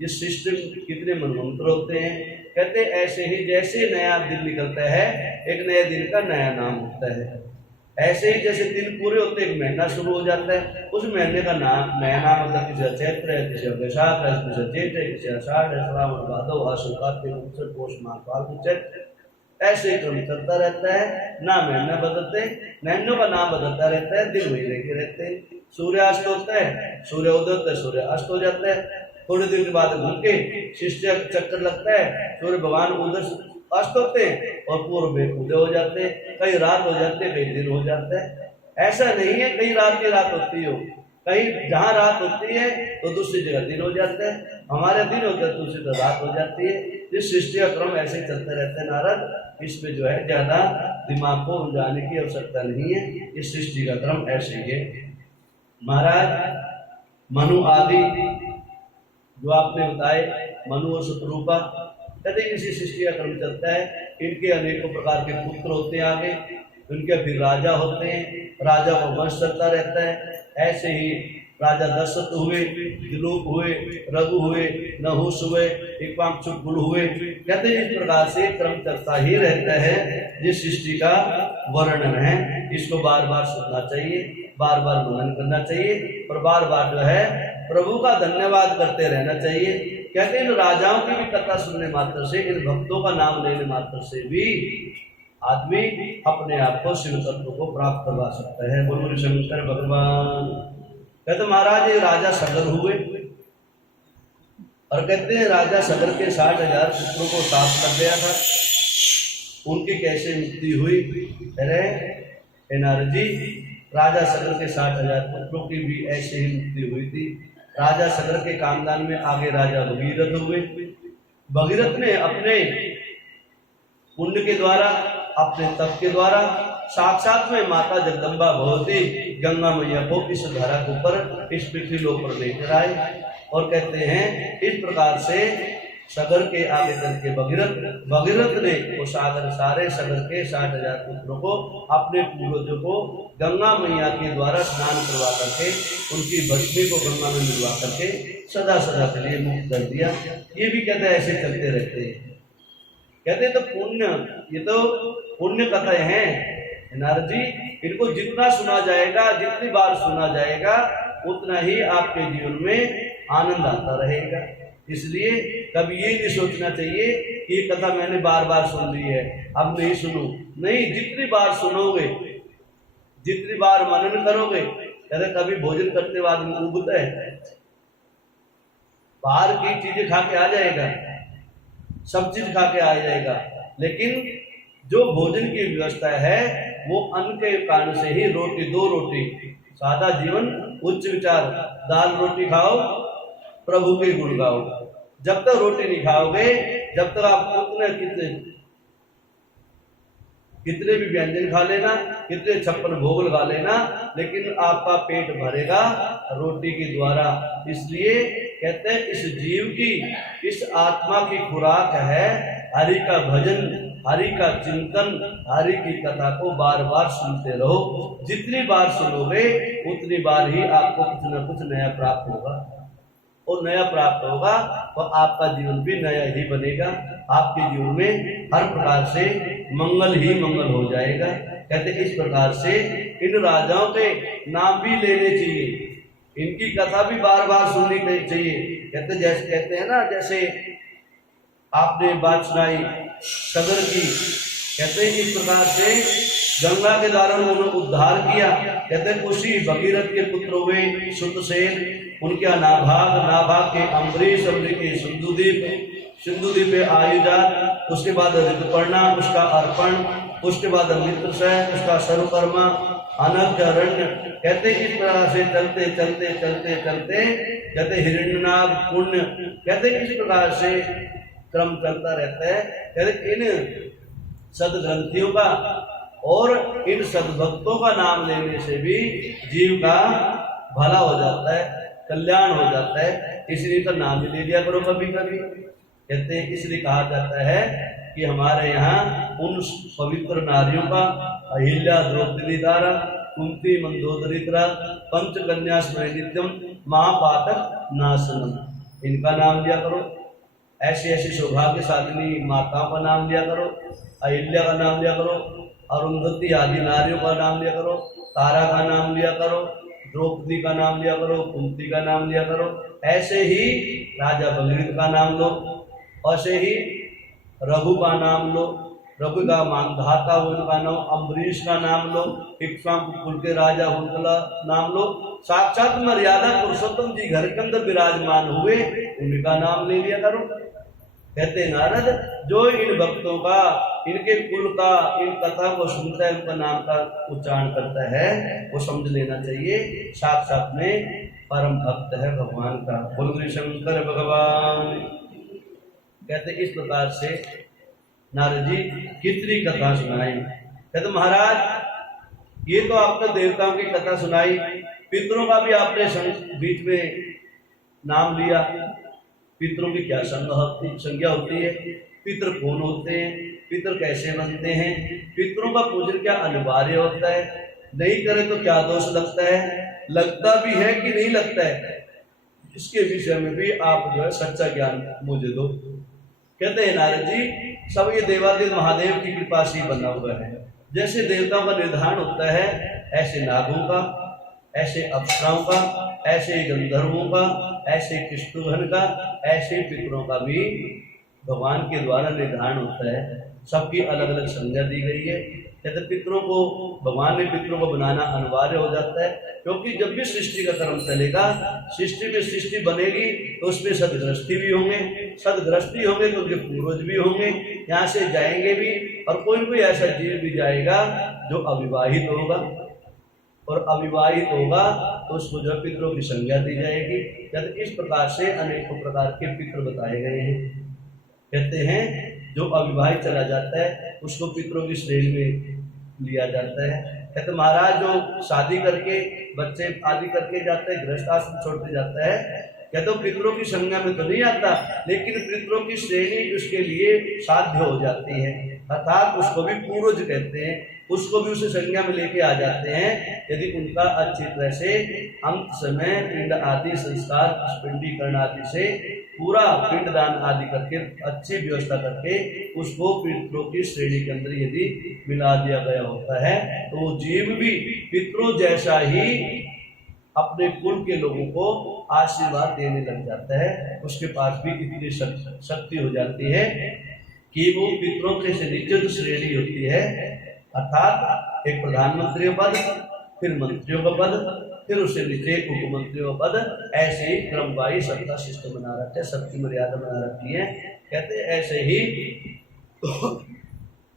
ये सृष्टि कितने मनमंत्र होते हैं। कहते ऐसे ही जैसे नया दिन निकलता है, एक नए दिन का नया नाम होता है, ऐसे ही जैसे दिन पूरे होते एक महीना शुरू हो जाता है, उस महीने का नाम नया नाम होता है। किसी चैत्र है, किसी वैशाख है, किसी चैत्र है, किसी आषाढ़ है, श्रावण भादव आश्विन कार्तिक माघ पौष माघ फाल्गुन चैत्र, ऐसे क्रम चलता रहता है। ना महीना बदलते, महीनों का नाम बदलता रहता है, दिन महीने के रहते हैं। सूर्यास्त होता है, सूर्योदय होता है, सूर्य अस्त हो जाता है, थोड़े दिन के बाद घूम के शिष्य चक्कर लगता है, सूर्य भगवान उधर अस्त होते हैं और पूर्व में उदय हो जाते हैं। कई रात हो जाते हैं, कई दिन हो जाता है। ऐसा नहीं है कहीं रात की रात होती हो, कहीं जहाँ रात होती है तो दूसरी जगह दिन हो जाता है, हमारे दिन होता है दूसरी जगह रात हो जाती है। इस सृष्टि का क्रम ऐसे चलते रहता है नारद, इसमें जो है ज्यादा दिमाग को उलझाने की आवश्यकता नहीं है, इस सृष्टि का क्रम ऐसे ही है। महाराज मनु आदि जो आपने बताए, मनु और शत्रुपा, कहते इसी सृष्टि का क्रम चलता है। इनके अनेकों प्रकार के पुत्र होते हैं, आगे उनके फिर राजा होते हैं, राजा का वंश चलता रहता है। ऐसे ही राजा दशरथ हुए, दिलूप हुए, रघु हुए, नहुष हुए, इक्ष्वाकुकुल हुए। कहते हैं इस प्रकार से क्रम चलता ही रहता है। जिस सृष्टि का वर्णन है इसको बार बार सुनना चाहिए, बार बार मनन करना चाहिए, और बार बार जो है प्रभु का धन्यवाद करते रहना चाहिए। कहते हैं इन राजाओं की भी कथा सुनने मात्र से, इन भक्तों का नाम लेने मात्र से भी आदमी अपने आप को शिव तत्व को प्राप्त करवा सकता है। बोलो शंकर भगवान। कहते महाराज ये राजा सगर हुए, और कहते हैं राजा सगर के 60,000 पुत्रों को साथ लग गया था, उनकी कैसे मुक्ति हुई? अरे नारद जी, राजा सगर के 60,000 पुत्रों की भी ऐसे ही मुक्ति हुई थी। राजा सगर के खानदान में आगे राजा भगीरथ हुए। भगीरथ ने अपने पुण्य के द्वारा, अपने तप के द्वारा साक्षात में माता जगदम्बा भगवती गंगा मैया को इस धारा के ऊपर इस पृथ्वी लोक पर लेकर आए और कहते हैं इस प्रकार से सागर के आगे चल के भगीरथ ने वो सागर सारे सागर के 60,000 पुत्रों को अपने पूर्वजों को गंगा मैया के द्वारा स्नान करवा करके उनकी भस्मी को गंगा में मिलवा करके सदा सदा के लिए मुक्त कर दिया। ये भी कहते हैं ऐसे चलते रहते हैं। कहते तो पुण्य, ये तो पुण्य कथाएं हैं नारद जी, इनको जितना सुना जाएगा, जितनी बार सुना जाएगा, उतना ही आपके जीवन में आनंद आता रहेगा। इसलिए कभी ये नहीं सोचना चाहिए कि ये कथा मैंने बार बार सुन ली है, अब नहीं सुनूं। नहीं, जितनी बार सुनोगे, जितनी बार मनन करोगे। कहते कभी भोजन करते बाद में उगता है, बाहर की चीजें खा के आ जाएगा, सब चीज खा के आ जाएगा, लेकिन जो भोजन की व्यवस्था है वो अन्न के कारण से ही रोटी, 2 रोटी, सादा जीवन, उच्च विचार, दाल रोटी खाओ, प्रभु के गुण गाओ। जब तक रोटी नहीं खाओगे, जब तक आप उतने कितने भी व्यंजन खा लेना, कितने 56 भोग लगा लेना, लेकिन आपका पेट भरेगा रोटी के द्वारा। इसलिए कहते हैं इस जीव की, इस आत्मा की खुराक है हरि का भजन, हरि का चिंतन, हरि की कथा को बार बार सुनते रहो। जितनी बार सुनोगे उतनी बार ही आपको कुछ न कुछ नया प्राप्त होगा, और नया प्राप्त होगा तो आपका जीवन भी नया ही बनेगा। आपके जीवन में हर प्रकार से मंगल ही मंगल हो जाएगा। कहते इस प्रकार से इन राजाओं के नाम भी लेने चाहिए, इनकी कथा भी बार बार सुननी चाहिए। कहते हैं ना, जैसे आपने बात सुनाई सगर की, कहते हैं इस प्रकार से गंगा के द्वारा उन्होंने उद्धार किया। कहते हैं उसी भगीरथ के पुत्र हुए सुतसेन, उनके नाभाग के अम्बरीश, अम्बरीश के सिंधुदीप पे आयुजात, उसके बाद ऋतुपर्णा उसका अर्पण, उसके बाद मित्रसह उसका सर्वकर्मा, अनग्रण्य। कहते इस प्रकार से चलते चलते चलते चलते कहते हिरण्यनाग पुण्य, कहते इस प्रकार से क्रम चलता रहता है। कहते इन सदग्रंथियों का और इन सद्भक्तों का नाम लेने से भी जीव का भला हो जाता है, कल्याण हो जाता है। इसलिए तो नाम ही ले लिया करो कभी कभी। कहते हैं इसलिए कहा जाता है कि हमारे यहाँ उन पवित्र नारियों का अहिल्या द्रौपदी दारा, कुंती मंदोदरी तरह, पंचकन्या स्मृतिम, महापातक नाशनम, इनका नाम लिया करो। ऐसी ऐसी सौभाग्यशालिनी माताओं का नाम लिया करो, अहिल्या का नाम लिया करो, अरुंधति आदि नारियों का नाम लिया करो, तारा का नाम लिया करो, द्रौपदी का नाम लिया करो, कुंती का नाम लिया करो। ऐसे ही राजा भगीरथ का नाम लो, ऐसे ही रघु का नाम लो, रघु का मानधाता उनका नाम, अम्बरीश का नाम लो, इक्ष्वाकु कुल के राजा उनका नाम लो। साक्षात मर्यादा पुरुषोत्तम जी घर के अंदर विराजमान हुए, उनका नाम ले लिया करो। कहते नारद जो इन भक्तों का, इनके कुल का, इन कथा को सुनता है, उनका नाम का उच्चारण करता है, वो समझ लेना चाहिए साक्षात में परम भक्त है भगवान का। बोल शंकर भगवान। कहते इस प्रकार से नारद जी कितनी कथा सुनाई। कहते महाराज ये तो आपने देवताओं की कथा सुनाई, पितरों का भी आपने बीच में नाम लिया। पितरों की क्या संज्ञा होती है, पितर कौन होते हैं, पितर कैसे बनते हैं, पितरों का पूजन क्या अनिवार्य होता है, नहीं करे तो क्या दोष लगता है, लगता भी है कि नहीं लगता है, इसके विषय में भी आप जो है सच्चा ज्ञान मुझे दो। कहते हैं नारद जी सब ये देवादेव महादेव की कृपा से बना हुआ है। जैसे देवताओं का निर्धारण होता है, ऐसे नागों का, ऐसे अप्सराओं का, ऐसे गंधर्वों का, ऐसे किष्टुघन का, ऐसे पितरों का भी भगवान के द्वारा निर्धारण होता है। सबकी अलग अलग संज्ञा दी गई है। कहते पितरों को, भगवान ने पितरों को बनाना अनिवार्य हो जाता है, क्योंकि जब भी सृष्टि का कर्म चलेगा, सृष्टि में सृष्टि बनेगी तो उसमें सदग्रस्ती भी होंगे, सदग्रस्ती होंगे तो उनके पूर्वज भी होंगे, यहाँ से जाएंगे भी, और कोई ऐसा जीव भी जाएगा जो अविवाहित होगा, और अविवाहित होगा तो उसको जो पितरों की संज्ञा दी जाएगी। कहते इस प्रकार से अनेकों प्रकार के पितर बताए गए हैं। कहते हैं जो अविवाहित चला जाता है उसको पितरों की श्रेणी में लिया जाता है। कहते महाराज जो शादी करके बच्चे आदि करके जाते हैं, गृहस्थ आश्रम छोड़ते जाता है, कहते पितरों की संज्ञा में तो नहीं आता, लेकिन पितरों की श्रेणी उसके लिए साध्य हो जाती है, अर्थात उसको भी पूर्वज कहते हैं, उसको भी उसे संज्ञा में लेके आ जाते हैं यदि उनका अच्छी तरह से अंत समय पिंड आदि संस्कार पिंडीकरण आदि से पूरा पिंडदान आदि करके अच्छी व्यवस्था करके उसको पितरों की श्रेणी के अंदर यदि मिला दिया गया होता है तो वो जीव भी पितरों जैसा ही अपने कुल के लोगों को आशीर्वाद देने लग जाता है। उसके पास भी इतनी शक्ति हो जाती है कि वो पितरों के से नीचे जो श्रेणी होती है, अर्थात एक प्रधानमंत्री पद, फिर मंत्रियों का पद, फिर उससे नीचे उप मंत्रियों का पद, ऐसे ही क्रमवाही सबका सिस्टम बना रखा है, सबकी मर्यादा बना रखी है। कहते ऐसे ही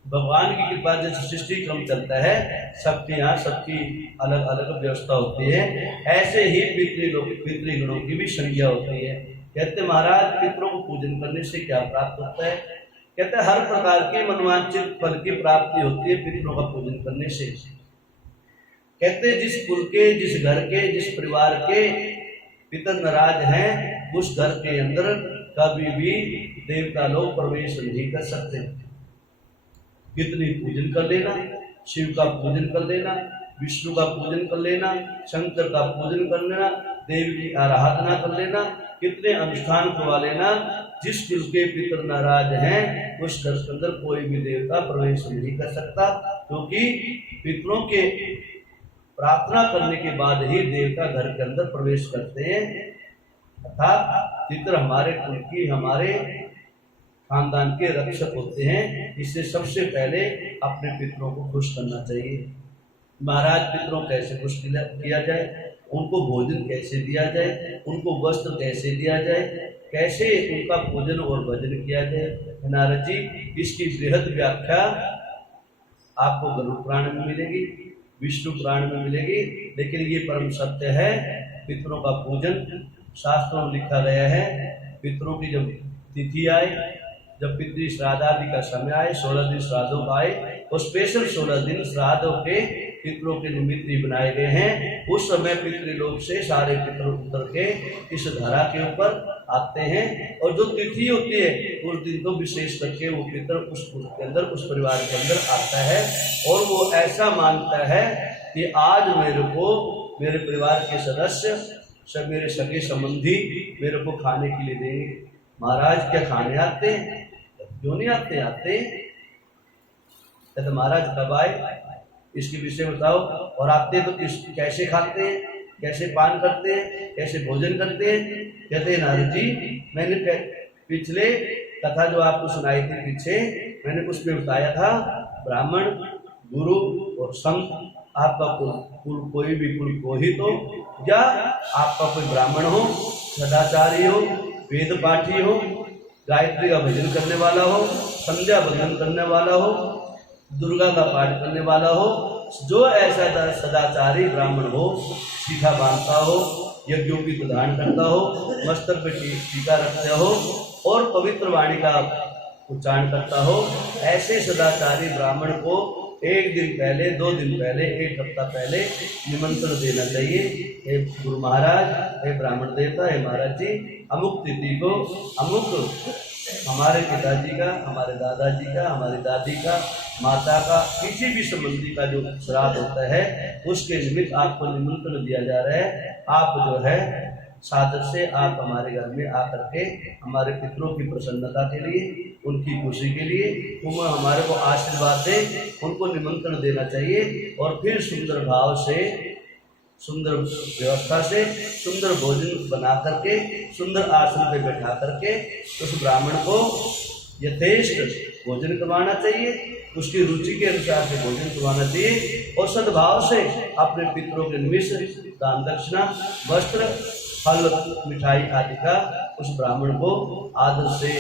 भगवान की कृपा जैसे सृष्टि क्रम चलता है, सबके यहाँ सबकी अलग अलग व्यवस्था होती है, ऐसे ही पितृगणों की भी संज्ञा होती है। कहते महाराज पितरों को पूजन करने से क्या प्राप्त होता है? कहते हर प्रकार के मनोवांछित फल की प्राप्ति होती है पितरों का पूजन करने से। कहते जिस कुल के, जिस घर के, जिस परिवार के पितर नाराज हैं, उस घर के अंदर कभी भी देवता लोग प्रवेश नहीं कर सकते। कितनी पूजन कर लेना, शिव का पूजन कर लेना, विष्णु का पूजन कर लेना, शंकर का पूजन कर लेना, देवी की आराधना कर लेना, कितने अनुष्ठान करवा लेना, जिस कुल के पितर नाराज हैं उस घर के अंदर कोई भी देवता प्रवेश नहीं कर सकता, क्योंकि पितरों के प्रार्थना करने के बाद ही देवता घर के अंदर प्रवेश करते हैं। अर्थात पितर हमारे कुल की, हमारे खानदान के रक्षक होते हैं, इससे सबसे पहले अपने पितरों को खुश करना चाहिए। महाराज पितरों कैसे खुश किया जाए, उनको भोजन कैसे दिया जाए, उनको वस्त्र कैसे दिया जाए, कैसे उनका पूजन और भजन किया जाए, नारद जी इसकी बृहद व्याख्या आपको गरुड़ पुराण में मिलेगी, विष्णु पुराण में मिलेगी, लेकिन ये परम सत्य है। पितरों का पूजन शास्त्रों में लिखा गया है। पितरों की जब तिथि आए, जब पितृ श्राद्ध आदि का समय आए, 16 दिन श्राद्धों का आए, और स्पेशल 16 दिन श्राद्धों के पितरों के निमित्त ही बनाए गए हैं। उस समय पितृलोक से सारे पितर उतर के इस धरा के ऊपर आते हैं, और जो तिथि होती है उस दिन तो विशेष करके वो पितर उस के अंदर, उस परिवार के अंदर आता है, और वो ऐसा मानता है कि आज मेरे को मेरे परिवार के सदस्य सब, मेरे सगे संबंधी मेरे को खाने के लिए देंगे। महाराज क्या खाने आते हैं? क्यों नहीं आते? आते तो महाराज कब आए इसके विषय बताओ, और आते तो कैसे खाते हैं, कैसे पान करते हैं, कैसे भोजन करते हैं? कहते हैं नारद जी मैंने पिछले कथा जो आपको सुनाई थी पीछे, मैंने उसमें बताया था ब्राह्मण, गुरु और संत, आपका कुल कोई भी कुल पुरोहित हो, या आपका कोई ब्राह्मण हो, सदाचारी हो, वेद पाठी हो, गायत्री का भजन करने वाला हो, संध्या भजन करने वाला हो, दुर्गा का पाठ करने वाला हो, जो ऐसा सदाचारी ब्राह्मण हो, सीधा बांधता हो, यज्ञों की प्रदान करता हो, मस्तक पे टीका रखता हो और पवित्र वाणी का उच्चारण करता हो, ऐसे सदाचारी ब्राह्मण को एक दिन पहले, 2 दिन पहले, 1 हफ्ता पहले निमंत्रण देना चाहिए। हे गुरु महाराज, हे ब्राह्मण देवता, हे महाराज जी, अमुक तिथि को अमुक हमारे पिताजी का, हमारे दादाजी का, हमारी दादी का, माता का, किसी भी संबंधी का जो श्राद्ध होता है उसके निमित्त आपको निमंत्रण दिया जा रहा है। आप जो है सादर से आप हमारे घर में आकर के हमारे पितरों की प्रसन्नता के लिए, उनकी खुशी के लिए, वो हमारे को आशीर्वाद दे, उनको निमंत्रण देना चाहिए, और फिर सुंदर भाव से, सुंदर व्यवस्था से, सुंदर भोजन बना करके, सुंदर आसन पे बैठा करके उस ब्राह्मण को यथेष्ट भोजन करवाना चाहिए, उसकी रुचि के अनुसार से भोजन करवाना चाहिए, और सद्भाव से अपने पितरों के निमित्त दान दक्षिणा, वस्त्र, फल, मिठाई आदि का उस ब्राह्मण को आदर से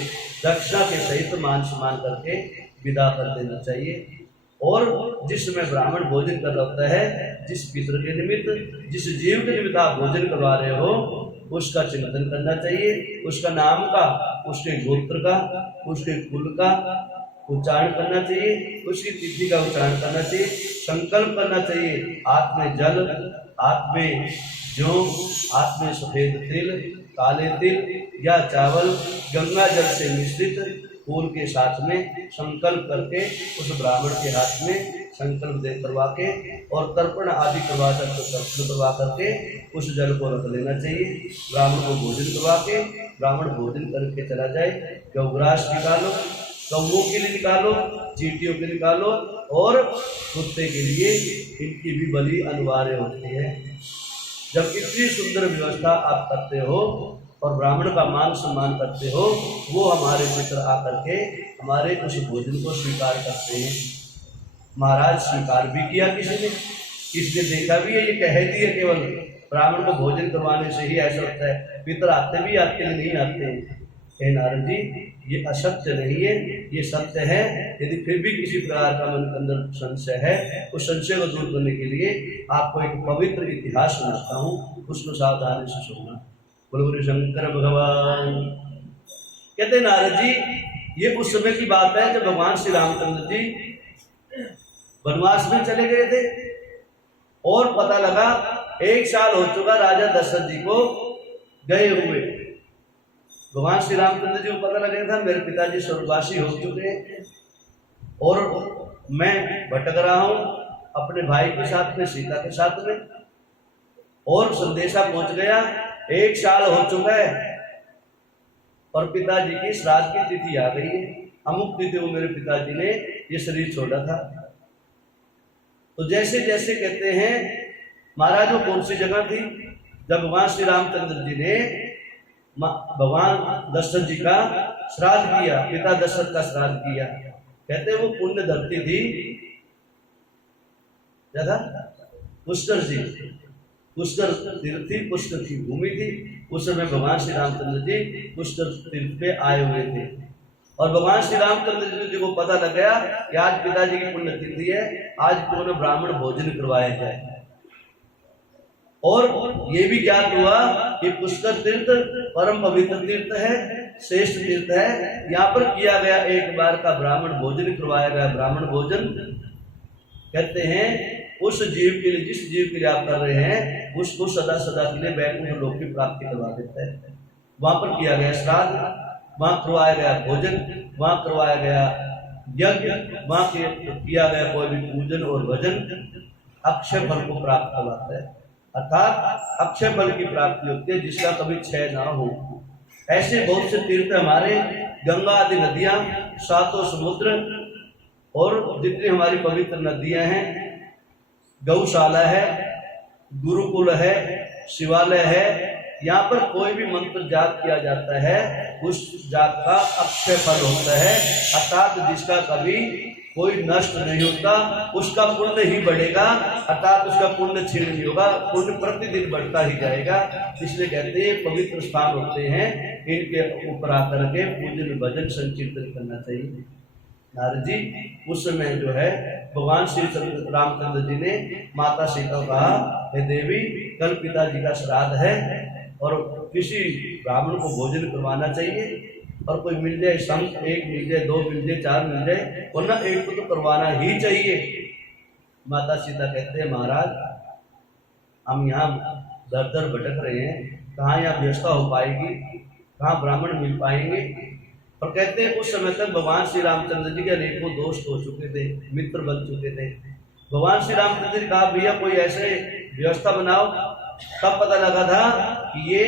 दक्षिणा के सहित मान सम्मान करके विदा कर देना चाहिए। और जिस समय ब्राह्मण भोजन कर रहा होता है, जिस पितर के निमित्त, जिस जीव के निमित्त आप भोजन करवा रहे हो, उसका चिंतन करना चाहिए, उसका नाम का, उसके गोत्र का, उसके कुल का, उच्चारण करना चाहिए, उसकी तिथि का उच्चारण करना चाहिए, संकल्प करना चाहिए। हाथ में जल, हाथ में जौ, हाथ में सफेद तिल, काले तिल या चावल गंगा जल से मिश्रित फूल के साथ में संकल्प करके उस ब्राह्मण के हाथ में संकल्प दे करवा के और तर्पण आदि करवा करके उस जल को रख लेना चाहिए। ब्राह्मण को भोजन करवा के ब्राह्मण भोजन करके चला जाए। गौग्रास निकालो, कौओं के लिए निकालो, चींटियों के लिए निकालो और कुत्ते के लिए इनकी भी बलि अनिवार्य होती है। जब इतनी सुंदर व्यवस्था आप करते हो और ब्राह्मण का मान सम्मान करते हो, वो हमारे मित्र आकर के हमारे उस भोजन को स्वीकार करते हैं। महाराज स्वीकार भी किया किसी ने देखा भी है, ये कह दिया केवल ब्राह्मण को भोजन करवाने से ही ऐसा होता है, पितर आते भी आपके लिए नहीं आते। हे नारद जी, ये असत्य नहीं है, ये सत्य है। यदि फिर भी किसी प्रकार का मन के अंदर संशय है, उस संशय को दूर करने के लिए आपको एक पवित्र इतिहास सुनाता हूँ, उसको सावधानी से सुनना। बोलो शंकर भगवान। कहते नारद जी, ये उस समय की बात है जब भगवान श्री रामचंद्र जी वनवास में चले गए थे और पता लगा 1 साल हो चुका राजा दशरथ जी को गए हुए। भगवान श्री रामचंद्र जी को पता लग गया था मेरे पिताजी स्वर्गवासी हो चुके हैं और मैं भटक रहा हूं अपने भाई के साथ में, सीता के साथ में, और संदेशा पहुंच गया 1 साल हो चुका है और पिताजी की श्राद्ध की तिथि आ गई है। अमुक तिथि को मेरे पिताजी ने ये शरीर छोड़ा था। तो जैसे जैसे कहते हैं महाराज, वो कौन सी जगह थी जब भगवान श्री रामचंद्र जी ने भगवान दशरथ जी का श्राद्ध किया, पिता दशरथ का श्राद्ध किया। कहते वो पुण्य धरती थी, क्या था? पुष्कर जी, पुष्कर तीर्थ थी, पुष्कर की भूमि थी। उस समय भगवान श्री रामचंद्र जी पुष्कर तीर्थ पे आए हुए थे और भगवान श्री रामचंद्र जी को पता लग गया कि आज पिताजी की पुण्य तिथि है, आज क्यों न ब्राह्मण भोजन करवाया जाए। और ये भी ज्ञात हुआ कि पुष्कर तीर्थ परम पवित्र तीर्थ है, श्रेष्ठ तीर्थ है। यहाँ पर किया गया एक बार का ब्राह्मण भोजन करवाया गया ब्राह्मण भोजन, कहते हैं उस जीव के लिए, जिस जीव के लिए आप कर रहे हैं, उसको सदा सदा के लिए वैकुंठ लोक की प्राप्ति करवा देता है। वहां पर किया गया श्राद्ध, वहां करवाया गया भोजन, वहां करवाया गया यज्ञ, वहां किया गया कोई भी पूजन और भजन अक्षय फल को प्राप्त करवाता है। अर्थात अक्षय फल की प्राप्ति होती है जिसका कभी क्षय ना हो। ऐसे बहुत से तीर्थ हमारे, गंगा आदि नदियां, सातों समुद्र और जितनी हमारी पवित्र नदियां हैं, गौशाला है, गुरुकुल है, शिवालय है, यहाँ पर कोई भी मंत्र जाप किया जाता है, उस जाप का अक्षय फल होता है। अर्थात जिसका कभी कोई नष्ट नहीं होता, उसका पुण्य ही बढ़ेगा, अर्थात उसका पुण्य क्षीण नहीं होगा, पुण्य प्रतिदिन बढ़ता ही जाएगा। इसलिए कहते हैं पवित्र स्थान होते हैं, इनके ऊपर आकर के पूजन भजन संकीर्तन करना चाहिए। नारद जी उस समय जो है भगवान श्री रामचंद्र जी ने माता सीता को कहा, हे देवी, कल पिताजी का श्राद्ध है और किसी ब्राह्मण को भोजन करवाना चाहिए, और कोई मिल जाए, संत एक मिल जाए, 2 मिल जाए, 4 मिल जाए, वरना एक को तो करवाना ही चाहिए। माता सीता कहते हैं महाराज, हम यहाँ दर दर भटक रहे हैं, कहाँ यहाँ व्यवस्था हो पाएगी, कहाँ ब्राह्मण मिल पाएंगे। और कहते हैं उस समय तक भगवान श्री रामचंद्र जी के अनेकों दोस्त हो चुके थे, मित्र बन चुके थे। भगवान श्री रामचंद्र जी कहा भैया कोई ऐसे व्यवस्था बनाओ। तब पता लगा था कि ये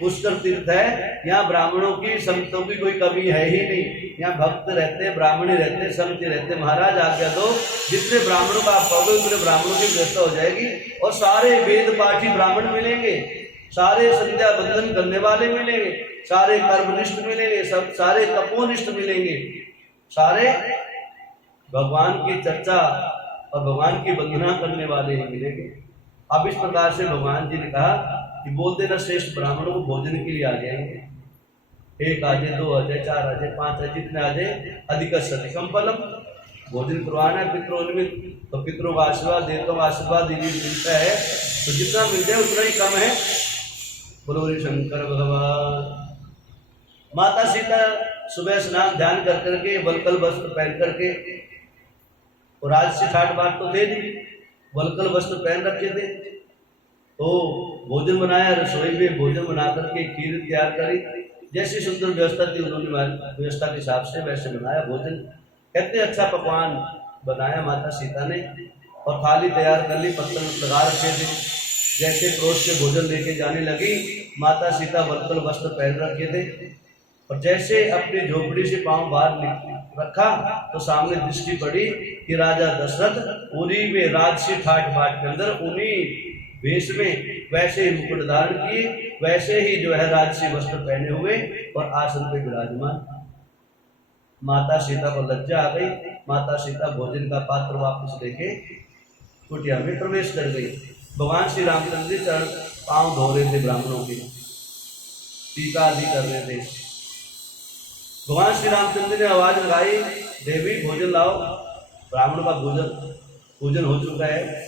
पुष्कर तीर्थ है, यहाँ ब्राह्मणों की संतों की कोई कमी है ही नहीं, यहाँ भक्त रहते, ब्राह्मणी रहते, संत रहते। महाराज आज्ञा दो, जितने ब्राह्मणों का आप कहोगे उतने ब्राह्मणों की व्यवस्था हो जाएगी और सारे वेद पाठी ब्राह्मण मिलेंगे, सारे संध्या बंधन करने वाले मिलेंगे, सारे कर्मनिष्ठ मिलेंगे, सब सारे तपोनिष्ठ मिलेंगे, सारे भगवान की चर्चा और भगवान की वंदना करने वाले ही मिलेंगे। अब इस प्रकार से भगवान जी ने कहा कि बोल देना श्रेष्ठ ब्राह्मणों को भोजन के लिए आ जाएंगे। 1 आ जाए, 2 आ जाए, 4 आ जाए, 5 आ जाए, जितने आ जाए, अधिकम फलम। भोजन करवाना है पितरोन्मित, तो पितरों का आशीर्वाद, देवताओं का आशीर्वाद यदि मिलता है तो जितना मिल जाए उतना ही कम है। बोलो शंकर भगवान। माता सीता सुबह स्नान ध्यान कर करके वल्कल वस्त्र पहन करके, और राजसी ठाट बाट तो थे नहीं, वल्कल वस्त्र पहन रखे थे। तो भोजन बनाया, रसोई में भोजन बना करके खीर तैयार करी, जैसी सुंदर व्यवस्था थी उन्होंने व्यवस्था के हिसाब से वैसे बनाया भोजन। कहते अच्छा पकवान बनाया माता सीता ने, और थाली तैयार कर ली, पत्थर लगा रखे थे। जैसे परोस के भोजन लेके जाने लगी, माता सीता वल्कल वस्त्र पहन रखे थे, और जैसे अपनी झोपड़ी से पांव बाहर रखा तो सामने दृष्टि पड़ी कि राजा दशरथ उन्हीं में राजसी ठाट बाट के अंदर उन्हीं वेश में वैसे ही मुकुट धारण किए, वैसे ही जो है राजसी वस्त्र पहने हुए और आसन पे विराजमान। माता सीता को लज्जा आ गई, माता सीता भोजन का पात्र वापस लेके कुटिया में प्रवेश कर गई। भगवान श्री रामचंद्र जी चरण पांव धो रहे थे, ब्राह्मणों की टीका आदि कर रहे थे। भगवान श्री रामचंद्र ने आवाज लगाई, देवी भोजन लाओ, ब्राह्मण का भोजन हो चुका है।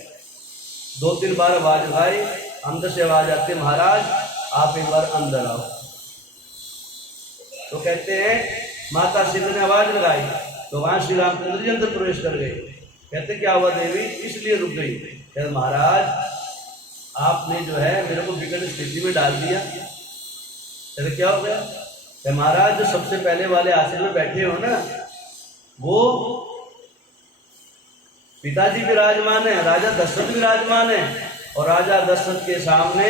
2-3 बार आवाज लगाई, अंदर से आवाज आती है, महाराज आप एक बार अंदर आओ। तो कहते हैं माता सीता ने आवाज लगाई, भगवान श्री रामचंद्र जी अंदर प्रवेश कर गए। कहते क्या हुआ देवी, इसलिए रुक गई? कहते महाराज आपने जो है मेरे को विकट स्थिति में डाल दिया। कहते क्या हो गया? कहते महाराज जो सबसे पहले वाले आसन में बैठे हो ना, वो पिताजी विराजमान है, राजा दशरथ विराजमान है, और राजा दशरथ के सामने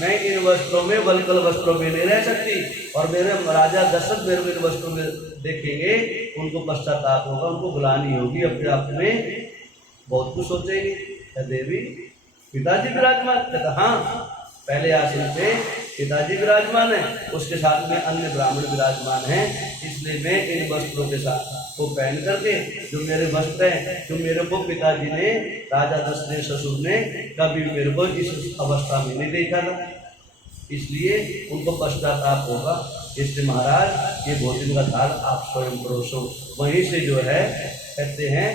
मैं इन वस्त्रों में वल्कल वस्त्रों में नहीं रह सकती, और मेरे राजा दशरथ मेरे इन वस्त्रों में देखेंगे, उनको पश्चाताप होगा, उनको ग्लानि होगी, अपने आप में बहुत कुछ सोचेंगे। देवी पिताजी विराजमान? कहता हाँ, पहले आसन पे पिताजी विराजमान है, उसके साथ में अन्य ब्राह्मण विराजमान हैं, इसलिए मैं इन वस्त्रों के साथ को पहन करके, जो मेरे वस्त्र हैं, जो मेरे को पिताजी ने, राजा दशरथ ससुर ने कभी मेरे को इस अवस्था में नहीं देखा था, इसलिए उनको पश्चाताप होगा। इसलिए महाराज ये भोजन का थाल आप स्वयं परोसो। वहीं से जो है कहते हैं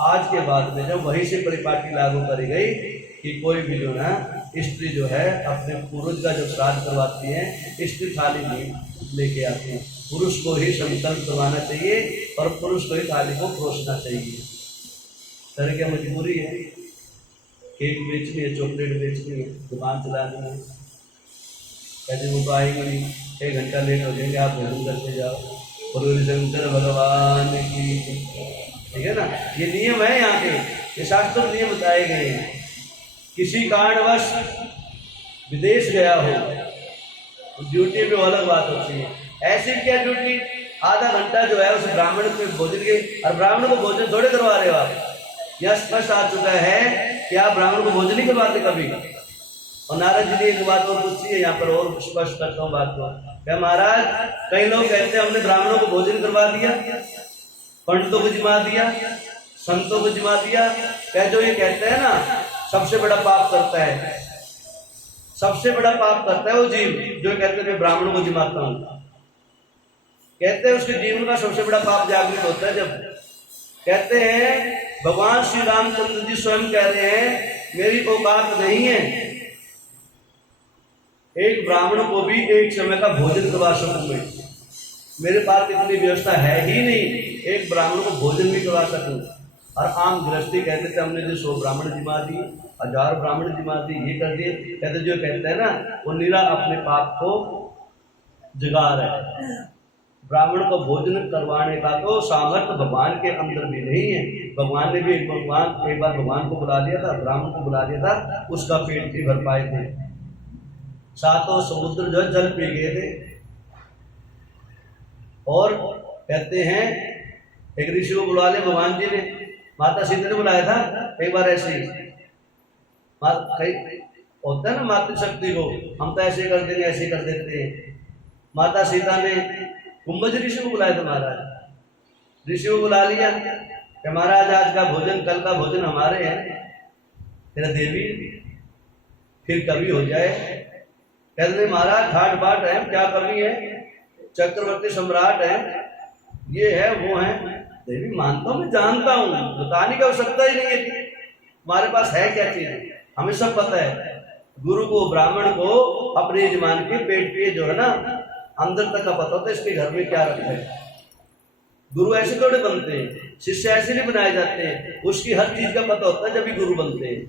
आज के बाद में जब वहीं से परिपाटी लागू करी गई कि कोई भी जो है स्त्री जो है अपने पुरुष का जब श्राद्ध करवाती है, स्त्री थाली नहीं लेके आती है, पुरुष को ही संकल्प करवाना चाहिए और पुरुष को ही थाली को परोसना चाहिए। तरह क्या मजबूरी है, केक बेचनी है, चॉकलेट बेचनी है, दुकान चलानी है, कहते वो तो आएंगे नहीं, 1 घंटा लेट हो जाएंगे, आप भोजन करते जाओ। गुरु शंकर भगवान की, ठीक है ना, ये नियम है यहाँ के, ये शास्त्र नियम बताए गए हैं। किसी कारणवश विदेश गया हो तो ड्यूटी पे अलग बात होती है, ऐसी क्या ड्यूटी, आधा घंटा जो है उस ब्राह्मण के भोजन के, और ब्राह्मण को भोजन थोड़े करवा रहे हो आप। यह स्पष्ट आ चुका है कि आप ब्राह्मण को भोजन नहीं करवाते कभी। और नारद जी ने एक बात और पूछी है, यहाँ पर और स्पष्ट करता हूँ बात को। क्या महाराज कई लोग कहते हैं हमने ब्राह्मणों को भोजन करवा दिया, पंडितों को जिमा दिया, संतों को जिमा दिया। क्या जो ये कहते हैं ना सबसे बड़ा पाप करता है, सबसे बड़ा पाप करता है वो जीव जो कहते हैं मैं ब्राह्मणों को जिमाता हूँ। कहते हैं उसके जीवन का सबसे बड़ा पाप जागृत होता है जब कहते हैं भगवान श्री रामचंद्र जी स्वयं कह रहे हैं मेरी औकात नहीं है एक ब्राह्मण को भी एक समय का भोजन करवा सकूं मैं, मेरे पास इतनी व्यवस्था है ही नहीं एक ब्राह्मण को भोजन भी करवा सकूं। और आम गृहस्थी कहते थे हमने जो 100 ब्राह्मण जिमा दिए, 1000 ब्राह्मण जिमा दिए, ये कर दिए। कहते जो कहते हैं ना वो निरा अपने पाप को जगा रहे हैं। ब्राह्मण को भोजन करवाने का तो सामर्थ्य भगवान के अंदर भी नहीं है। भगवान ने भी एक बार भगवान को बुला दिया था, ब्राह्मण को बुला दिया था, उसका पेट भी भर पाए थे, 7 समुद्र जो जल पी गए थे। और कहते हैं एक ऋषि को बुला ले भगवान जी ने, माता सीता ने बुलाया था कई बार ऐसे ही, कई होता है ना मातृशक्ति को हम तो ऐसे कर देंगे ऐसे कर देते हैं। माता सीता ने कुंभज ऋषि को बुलाया था, महाराज ऋषि को बुला लिया कि महाराज आज का भोजन कल का भोजन हमारे हैं, तेरा देवी फिर कभी हो जाए। कहते महाराज ठाट बाट है, क्या कमी है, चक्रवर्ती सम्राट है, ये है वो है। देवी मानता हूं मैं जानता हूं, बताने की आवश्यकता ही नहीं है, हमारे पास है क्या चीज हमें सब पता है। गुरु को ब्राह्मण को अपने यजमान के पेट पे जो है ना अंदर तक का पता होता है इसके घर में क्या रखा है। गुरु ऐसे थोड़े बनते हैं, शिष्य ऐसे नहीं बनाए जाते हैं, उसकी हर चीज का पता होता है जब भी गुरु बनते हैं।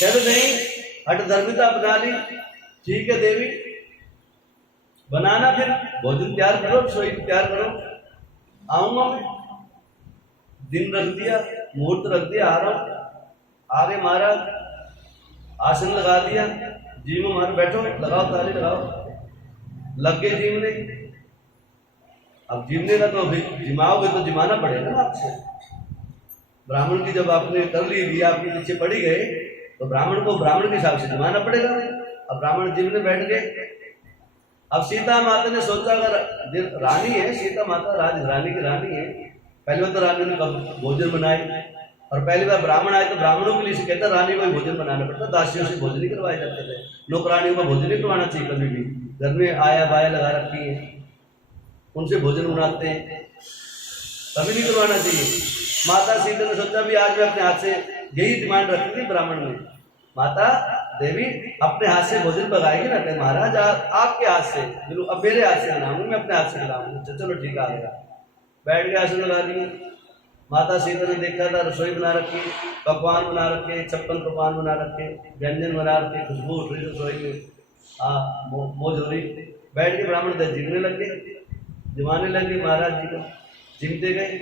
कहते नहीं हट धर्मिता अपना ली, ठीक है देवी बनाना, फिर भोजन तैयार करो, रसोई तैयार करो, आऊंगा मैं। दिन रख दिया, मुहूर्त रख दिया, आ रहा हूं। आगे महाराज आसन लगा दिया, जी में मारो, बैठो, लगाओ ताली लगाओ। लग गए जीवने। अब जीवने का तो जिमाओगे तो जिमाना पड़ेगा ना आपसे। ब्राह्मण की जब आपने कर ली, दिया आपके पीछे पड़ी गए, तो ब्राह्मण को ब्राह्मण के हिसाब से जिमाना पड़ेगा। अब ब्राह्मण जीवने बैठ गए। अब सीता माता ने सोचा अगर रानी है, सीता माता रानी की रानी है, पहली बार तो रानी ने भोजन बनाए, और पहली बार ब्राह्मण आए तो ब्राह्मणों के लिए कहता रानी को भोजन बनाना पड़ता, दासियों से भोजन नहीं करवाए जाते थे। नौकरानियों का भोजन नहीं करवाना चाहिए कभी भी। घर में आया बाया लगा रखी है, उनसे भोजन बनाते हैं, कभी नहीं करवाना चाहिए। माता सीता ने सोचा भी आज मैं अपने हाथ से, यही डिमांड रखी थी ब्राह्मण ने, माता देवी अपने हाथ से भोजन पकाएगी ना? कहे महाराज आपके हाथ से, अब मेरे हाथ से बनाऊंगी, मैं अपने हाथ से खिलाऊंगी। चलो ठीक आ गया, बैठ के आसन लगा दिए। माता सीता ने देखा था रसोई बना रखी, पकवान बना रखे, 56 पकवान बना रखे, व्यंजन बना रखे, खुशबू उठ रही रसोई में, हाँ मौज हो रही। बैठ के ब्राह्मण जीवने लग गए, जमाने लगे महाराज जी को, जिमते गए।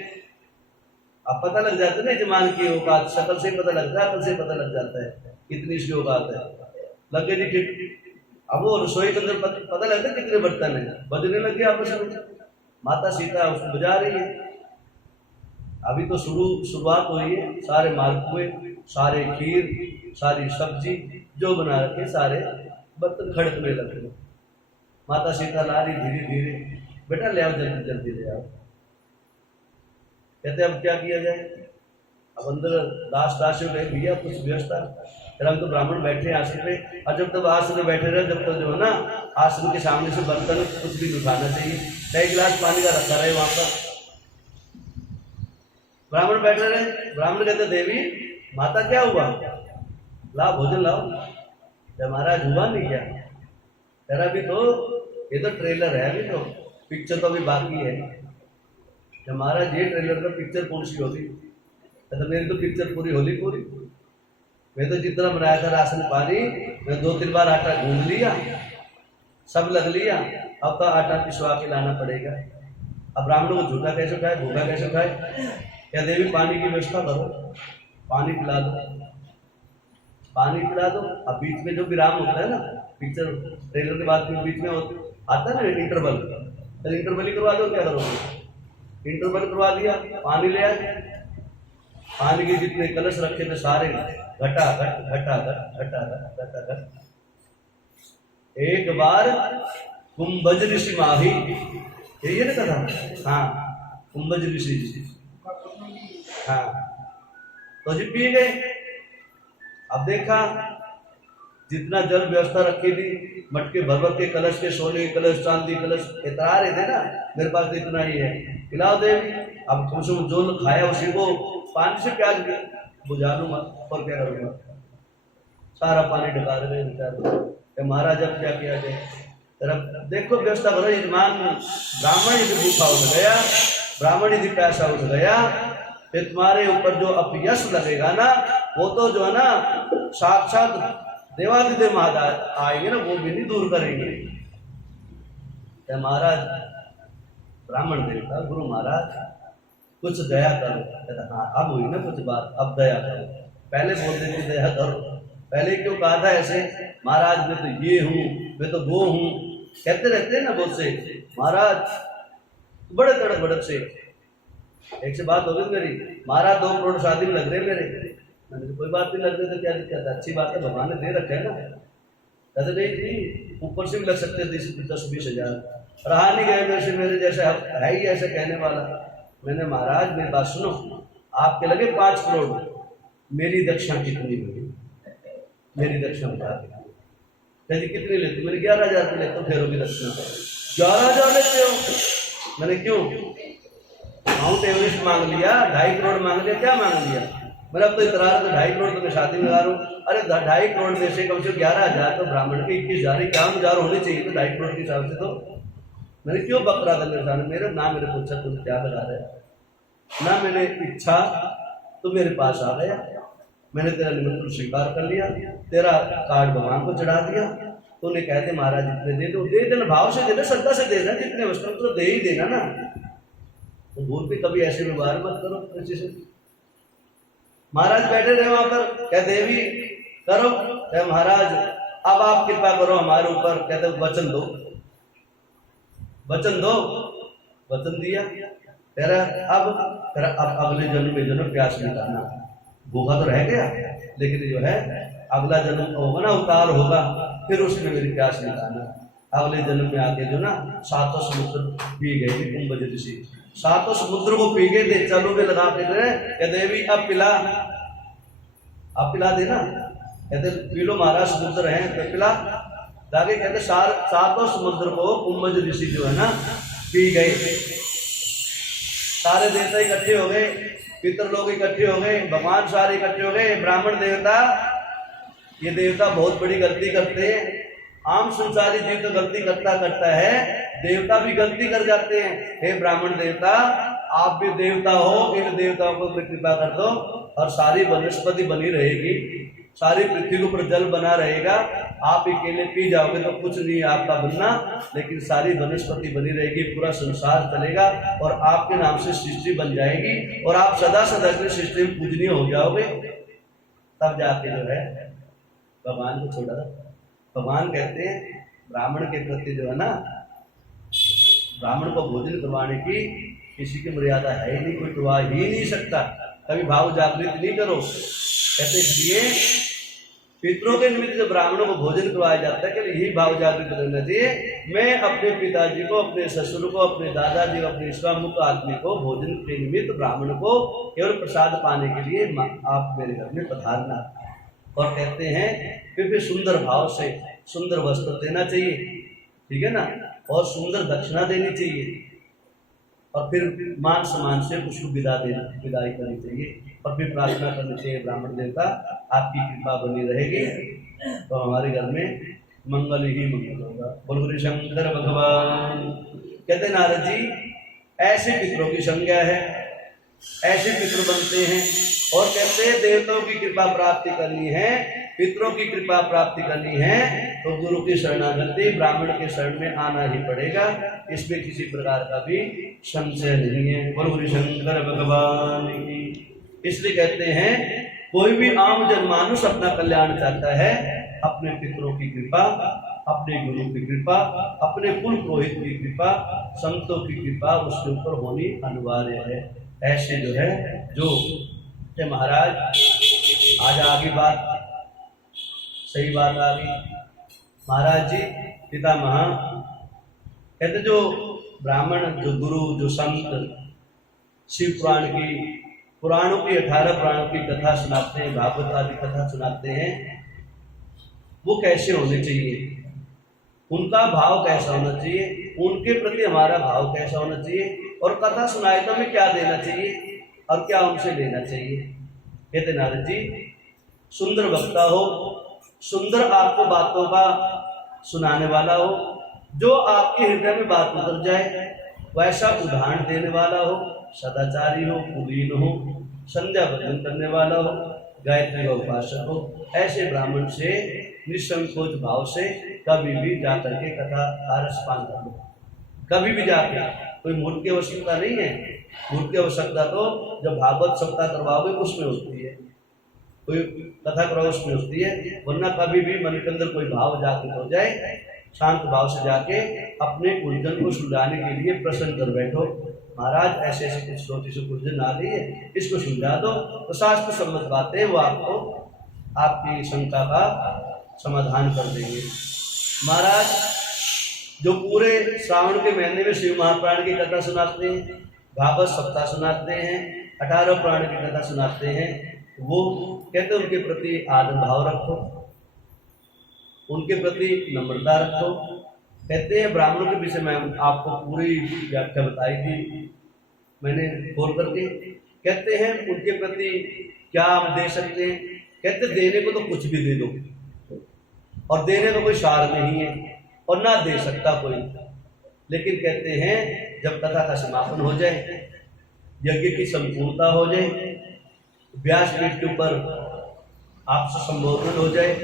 अब पता लग जाता है ना जमान की औकात, शक्ल से पता लगता है, अकल से पता लग जाता है कितनी इसकी औकात है। लगे जी, अब वो रसोई के अंदर पता लगता है कितने बर्तन है, बजने लगे आपस में। माता सीता उसको बजा रही है। अभी तो शुरुआत हुई है, सारे मालपुए, सारे खीर, सारी सब्जी जो बना रखे, सारे बर्तन खड़कने लगे। माता सीता ला रही धीरे धीरे, बेटा ले आओ, जल्दी जल्दी ले आओ। कहते अब क्या किया जाए? अब अंदर लास्ट राशि गए, भैया कुछ व्यवस्था। फिर हम तो ब्राह्मण बैठे आसन पे, और जब तक आसन में बैठे रहे, जब तक जो है ना आसन के सामने से बर्तन कुछ भी उठाना चाहिए, चाहे गिलास पानी का रखा रहे वहां पर। ब्राह्मण बैठे रहे। ब्राह्मण कहते देवी माता क्या हुआ, लाओ भोजन लाओ। महाराज हुआ नहीं क्या? तेरा भी तो ये तो ट्रेलर है, अभी तो पिक्चर तो अभी बाकी है। महाराज ये ट्रेलर का पिक्चर कौन सी होगी? तो मेरी तो पिक्चर पूरी होली पूरी। मैं तो जितना बनाया था राशन पानी, मैं 2-3 बार आटा गूंद लिया, सब लग लिया, अब तो आटा पिसवा के लाना पड़ेगा। अब ब्राह्मणों को झूठा कैसे खाए, भूखा कैसे खाए? क्या देवी पानी की व्यवस्था करो, पानी पिला दो, पानी पिला दो। अब बीच में जो विराम होता है ना, पिक्चर ट्रेलर के बाद बीच में आता है ना इंटरवल, तो इंटरवल ही करवा दो। क्या करोगे? इंटरवल करवा दिया, पानी ले आए। पानी के जितने कलश रखे थे सारे घटा घट घटा घट घटा घट घटा घट। एक बार कुंभज ऋषि माही, यही ना कथा, हाँ कुंभज ऋषि, हाँ तो जी पी गए। अब देखा जितना जल व्यवस्था रखी थी, मटके भर भर के कलश के, सोने के कलश, चांदी कलश, इतरा रहे थे ना, मेरे पास तो इतना ही है, पिलाओ देवी। अब तुमसे जो खाया उसी को पानी से प्याज बुझा लूंगा, और क्या करूंगा? सारा पानी ढका रहे विचार। महाराज अब क्या किया जाए? तरफ देखो व्यवस्था करो। यजमान ब्राह्मण यदि भूखा उठ गया, ब्राह्मण यदि प्यासा उठ गया, फिर तुम्हारे ऊपर जो अपयश लगेगा ना, वो तो जो है ना साक्षात देवादिदेव महाराज आएंगे ना, वो भी नहीं दूर करेंगे। महाराज ब्राह्मण देवता गुरु महाराज कुछ दया करो। कहता हाँ अब हुई ना कुछ बात, अब दया करो। पहले बोलते थे दया करो, पहले क्यों कहा था ऐसे? महाराज मैं तो ये हूँ, मैं तो वो हूँ, कहते रहते हैं ना बहुत से महाराज, बड़े तड़क भड़क से। एक से बात हो गई मेरी, महाराज 2 करोड़ शादी में लग रहे मेरे। मैंने कोई बात नहीं लग रही तो क्या दिक्कत है, अच्छी बात है, भगवान ने दे रखे है ना। कहते नहीं जी ऊपर से भी लग सकते थे 10-20 हजार। रहा नहीं गए मेरे से, मेरे जैसा है ही ऐसे कहने वाला। मैंने महाराज मेरी बात सुनो, आपके लगे 5 करोड़, मेरी दक्षिणा कितनी हुई? मेरी दक्षिणा बता दी। कितनी लेते? मैंने 11,000 लेते हो, फेरों की दक्षिणा 11,000 लेते हो? मैंने क्यों? माउंट एवरेस्ट मांग लिया, 2.5 करोड़ मांग लिया, क्या मांग लिया? मेरा अब तो इतना तो 2.5 करोड़ तो मैं शादी में लगा रहा हूँ। अरे 2.5 करोड़ में से कम से कम 11,000 तो ब्राह्मण के, 21,000 51,000 होने चाहिए तो 2.5 करोड़ के हिसाब से। तो मैंने क्यों बक रहा था मेरे सामने, मेरे ना मेरे पूछा तुम क्या लगा रहे, ना मैंने इच्छा, तो मेरे पास आ गया, मैंने तेरा निमंत्रण स्वीकार कर लिया, तेरा कार्ड भगवान को चढ़ा दिया। तो उन्हें कहते महाराज जितने दे दो, दे देना, भाव से देना, श्रद्धा से देना, जितने वस्त्र तो दे ही देना ना। तो भूल भी कभी ऐसे व्यवहार मत करो किसी से। महाराज बैठे रहे वहां पर, कह देवी करो, कह महाराज अब आप कृपा करो हमारे ऊपर, कहते वचन दो, वचन दो, वचन दिया। कह रहा अब अगले जन्म में जन्म प्यास मिटाना, भूखा तो रह गया लेकिन जो है अगला जन्म होगा ना, उतार होगा, फिर उसमें मेरी प्यास मिटाना। अगले जन्म में आके जो ना 7 समुद्र पी गए थे कुंभ ऋषि, 7 समुद्र को पी गए थे, चलो में लगा के कह देवी अब पिला, अब पिला देना। कहते पी लो महाराज, समुद्र है तो पिला। जाके कहते 7 समुद्र को कुंभ ऋषि जो है ना पी गए, सारे देवता इकट्ठे हो गए, पितर लोग इकट्ठे हो गए, भगवान सारे इकट्ठे हो गए। ब्राह्मण देवता, ये देवता बहुत बड़ी गलती करते हैं, आम संसारी जीव तो गलती करता है, देवता भी गलती कर जाते हैं। हे ब्राह्मण देवता, आप भी देवता हो, इन देवताओं को कृपा कर दो और सारी वनस्पति बनी रहेगी, सारी पृथ्वी के ऊपर जल बना रहेगा। आप अकेले पी जाओगे तो कुछ नहीं आपका बनना, लेकिन सारी वनस्पति बनी रहेगी, पूरा संसार चलेगा और आपके नाम से सृष्टि बन जाएगी और आप सदा सदा के सृष्टि में पूजनीय हो जाओगे। तब जाके जो है भगवान को छोड़ा। भगवान कहते हैं ब्राह्मण के प्रति जो है ना, ब्राह्मण को भोजन करवाने की किसी की मर्यादा है ही नहीं, कोई करवा ही नहीं सकता। कभी भाव जागृत नहीं करो। कहते इसलिए पितरों के निमित्त जो ब्राह्मणों को भोजन करवाया जाता है, कि यही भाव जागृत करना चाहिए, मैं अपने पिताजी को, अपने ससुर को, अपने दादाजी को, अपने ईश्वरमुख आदमी को भोजन के निमित्त ब्राह्मण को केवल प्रसाद पाने के लिए आप मेरे घर में पधारना। और कहते हैं फिर भी सुंदर भाव से सुंदर वस्त्र देना चाहिए, ठीक है ना, और सुंदर दक्षिणा देनी चाहिए, और फिर मान सम्मान से उसको विदाई करनी चाहिए, और फिर प्रार्थना करनी चाहिए ब्राह्मण देवता आपकी कृपा बनी रहेगी तो हमारे घर में मंगल ही मंगल होगा। बोल गुरु शंकर भगवान। कहते नारद जी ऐसे पितरों की संज्ञा है, ऐसे पितृ बनते हैं, और कहते हैं देवताओं की कृपा प्राप्ति करनी है, पितरों की कृपा प्राप्ति करनी है तो गुरु की शरणागति, ब्राह्मण के शरण में आना ही पड़ेगा, इसमें किसी प्रकार का भी संशय नहीं है। बोल गुरु शंकर भगवान की। इसलिए कहते हैं कोई भी आम जनमानुष अपना कल्याण चाहता है, अपने पितरों की कृपा, अपने गुरु की कृपा, अपने कुल पुरोहित की कृपा, संतों की कृपा उसके ऊपर होनी अनिवार्य है। ऐसे जो है जो महाराज आज आगे बात सही बात आ गई। महाराज जी पितामह कहते जो ब्राह्मण, जो गुरु, जो संत शिव पुराण की, पुराणों की 18 पुराणों की कथा सुनाते हैं, भागवत आदि कथा सुनाते हैं, वो कैसे होने चाहिए, उनका भाव कैसा होना चाहिए, उनके प्रति हमारा भाव कैसा होना चाहिए, और कथा सुनाए तो हमें क्या देना चाहिए और क्या उनसे लेना चाहिए। कहते नारद जी सुंदर वक्ता हो, सुंदर आपको बातों का सुनाने वाला हो, जो आपके हृदय में बात उतर जाए वैसा उदाहरण देने वाला हो, सदाचारी हो, कुलीन हो, संध्या भजन करने वाला हो, गायत्री का उपासक हो, ऐसे ब्राह्मण से निसंकोच भाव से कभी भी जाकर के कथा का रसपान कर लो। कभी भी जाके, कोई मूर्त की आवश्यकता नहीं है, मूर्त की आवश्यकता तो जब भागवत सप्ताह करवाओगे उसमें होती है, कोई कथा कराओ उसमें होती है, वरना कभी भी मन के अंदर कोई भाव जागृत हो जाए, शांत भाव से जाके अपने उलझन को सुलझाने के लिए प्रश्न कर बैठो, महाराज ऐसे ऐसे कुछ छोटी सी उलझन आ गई है, इसको सुलझा दो, तो शास्त्र सम्मत बातें वो आपको आपकी शंका का समाधान कर देंगे। महाराज जो पूरे श्रावण के महीने में शिव महापुराण की कथा सुनाते हैं, भागवत सप्ताह सुनाते हैं, 18 पुराण की कथा सुनाते हैं, वो कहते उनके प्रति आदर भाव रखो, उनके प्रति नम्रता रखो। कहते हैं ब्राह्मणों के विषय में आपको पूरी व्याख्या बताई थी मैंने खोल करके। कहते हैं उनके प्रति क्या हम दे सकते हैं? कहते देने को तो कुछ भी दे दो, और देने का कोई सार नहीं है और ना दे सकता कोई। लेकिन कहते हैं जब कथा का समापन हो जाए, यज्ञ की संपूर्णता हो जाए, व्यासपीठ के ऊपर आपसे संबोधन हो जाए,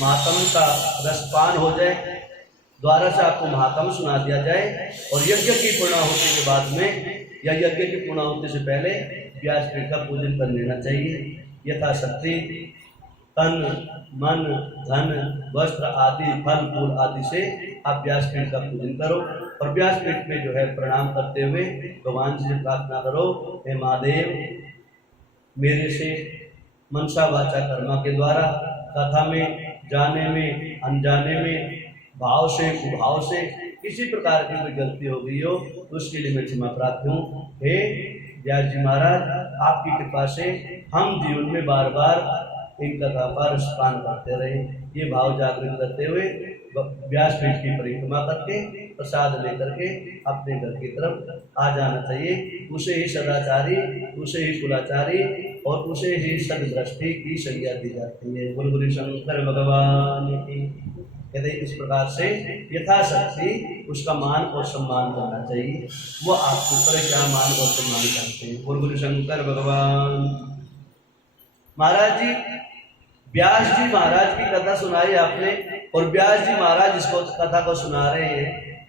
महात्म का रसपान हो जाए, द्वारा से आपको महात्म सुना दिया जाए, और यज्ञ की पूर्णाहुति के बाद में या यज्ञ की पूर्णाहुति से पहले व्यासपीठ का पूजन कर लेना चाहिए। यथाशक्ति तन मन धन वस्त्र आदि फल फूल आदि से आप व्यासपीठ का पूजन करो, और व्यासपीठ में जो है प्रणाम करते हुए भगवान से प्रार्थना करो, हे महादेव, मेरे से मनसा वाचा कर्मा के द्वारा कथा में जाने में अनजाने में भाव से कुभाव से किसी प्रकार की कोई गलती हो गई हो तो उसके लिए मैं क्षमा प्रार्थी हूँ। हे व्यास जी महाराज, आपकी कृपा से हम जीवन में बार बार इन कथा पर स्नान करते रहे। ये भाव जागृत करते हुए व्यासपीठ की परिक्रमा करके प्रसाद लेकर के अपने घर की तरफ आ जाना चाहिए। उसे ही सदाचारी, उसे ही कुलाचारी और उसे ही सददृष्टि की संज्ञा दी जाती है। गुरु गुरु शंकर भगवान की। कहते इस प्रकार से यथाशक्ति उसका मान और सम्मान करना चाहिए। वो आपके ऊपर क्या मान और सम्मान करते हैं। गुरु गुरु शंकर भगवान। महाराज जी, व्यास जी महाराज की कथा सुनाई आपने, और व्यास जी महाराज इसको कथा को सुना रहे हैं।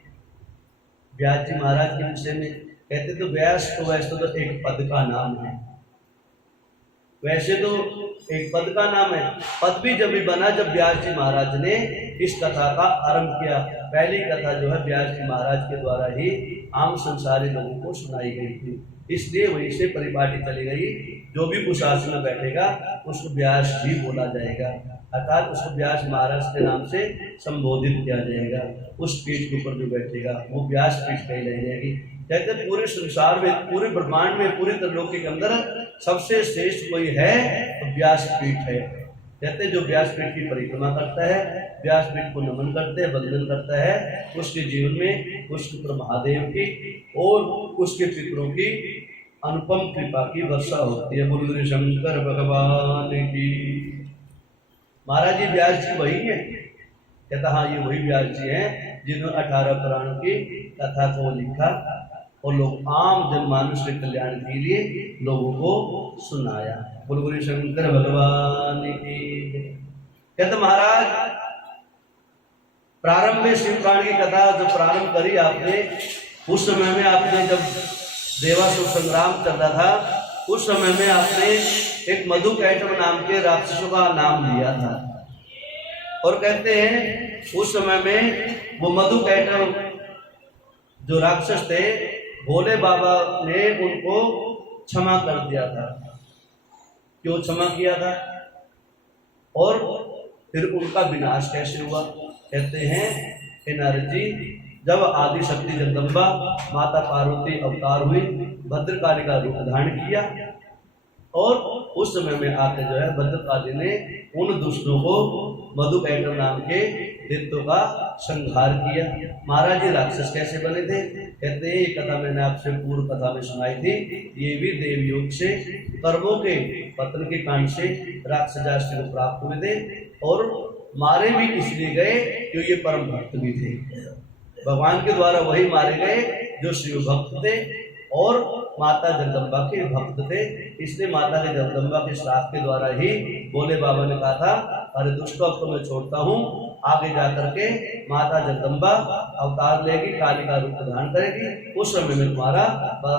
व्यास जी महाराज के विषय में कहते तो व्यास तो वैसे तो एक पद का नाम है, वैसे तो एक पद का नाम है। पद भी जब भी बना जब व्यास जी महाराज ने इस कथा का आरंभ किया। पहली कथा जो है व्यास जी महाराज के द्वारा ही आम संसारी लोगों को सुनाई गई थी, इसलिए वहीं से परिपाटी चली गई। जो भी उस आसन में बैठेगा उसको व्यास जी बोला जाएगा, अर्थात उसको व्यास महाराज के नाम से संबोधित किया जाएगा। उस पीठ के ऊपर जो बैठेगा वो व्यास पीठ कहलाई जाएगी। कहते पूरे संसार में, पूरे ब्रह्मांड में, पूरे त्रिलोकी के अंदर सबसे श्रेष्ठ कोई है तो व्यास पीठ है। कहते जो व्यास पीठ की परिक्रमा करता है, व्यास पीठ को नमन करते हैं, वंदन करता है, उसके जीवन में उसके ऊपर महादेव की और उसके पितरों की अनुपम कृपा की वर्षा होती है। गुरु गुरु शंकर भगवान की। महाराज जी व्यास जी वही है? कहता हाँ, ये वही व्यास जी हैं जिन्होंने 18 पुराणों की कथा को लिखा और लोग आम जनमानस के कल्याण के लिए लोगों को सुनाया। गुरु गुरु शंकर भगवान की। कहते महाराज, प्रारंभ में शिव पुराण की कथा जब प्रारंभ करी आपने, उस समय में आपने जब देवासुर संग्राम चल रहा था, उस समय में आपने एक मधुकैटभ नाम के राक्षसों का नाम लिया था। और कहते हैं उस समय में वो मधुकैटभ जो राक्षस थे, भोले बाबा ने उनको क्षमा कर दिया था। क्यों क्षमा किया था और फिर उनका विनाश कैसे हुआ? कहते हैं हे नारद जी, जब आदि शक्ति जगदम्बा माता पार्वती अवतार हुई, भद्रकाली का रूप धारण किया, और उस समय में आके जो है भद्रकाली ने उन दुष्टों को मधुकैटभ नाम के दैत्यों का संहार किया। महाराज जी राक्षस कैसे बने थे? कहते हैं ये कथा मैंने आपसे पूर्व कथा में सुनाई थी। ये भी देव योग से कर्मों के पतन के कांड से राक्षस को प्राप्त हुए थे, और मारे भी इसलिए गए क्योंकि ये परम भक्त भी थे। भगवान के द्वारा वही मारे गए जो शिव भक्त थे और माता जगदम्बा के भक्त थे। इसलिए माता के जगदम्बा के श्राप के द्वारा ही भोले बाबा ने कहा था, अरे दुष्टों अब तो मैं छोड़ता हूँ, आगे जाकर के माता जगदम्बा अवतार लेगी, काली का रूप धारण करेगी, उस समय में तुम्हारा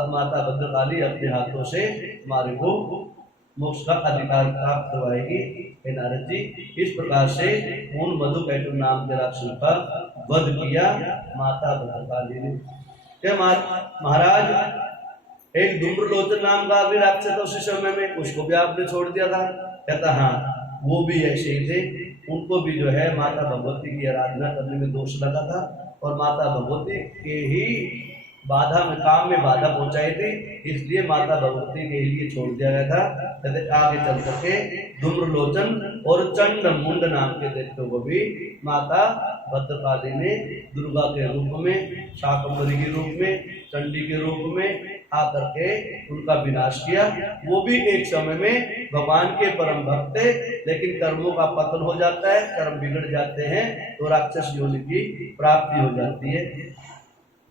माता भद्रकाली अपने हाथों से तुम्हारे को मोक्ष का अधिकार प्राप्त करवाएगी। हे नारद जी, इस प्रकार से उन मधुकैटभ नाम के राक्षस का वध किया माता भद्रकाली ने। क्या महाराज, एक धूम्रलोचन नाम का भी राक्षस था उसी समय में, उसको भी आपने छोड़ दिया था? कहता हाँ, वो भी ऐसे ही थे। उनको भी जो है माता भगवती की आराधना करने में दोष लगा था, और माता भगवती के ही बाधा में, काम में बाधा पहुंचाई थी, इसलिए माता भगवती के लिए छोड़ दिया गया था। कहते आगे चल करके धूम्रलोचन और चंड मुंड नाम के दैत्यों को भी माता भद्रकाली ने दुर्गा के रूप में, शाकंभरी के रूप में, चंडी के रूप में आकर के उनका विनाश किया। वो भी एक समय में भगवान के परम भक्त थे, लेकिन कर्मों का पतन हो जाता है, कर्म बिगड़ जाते हैं तो राक्षस योनि की प्राप्ति हो जाती है।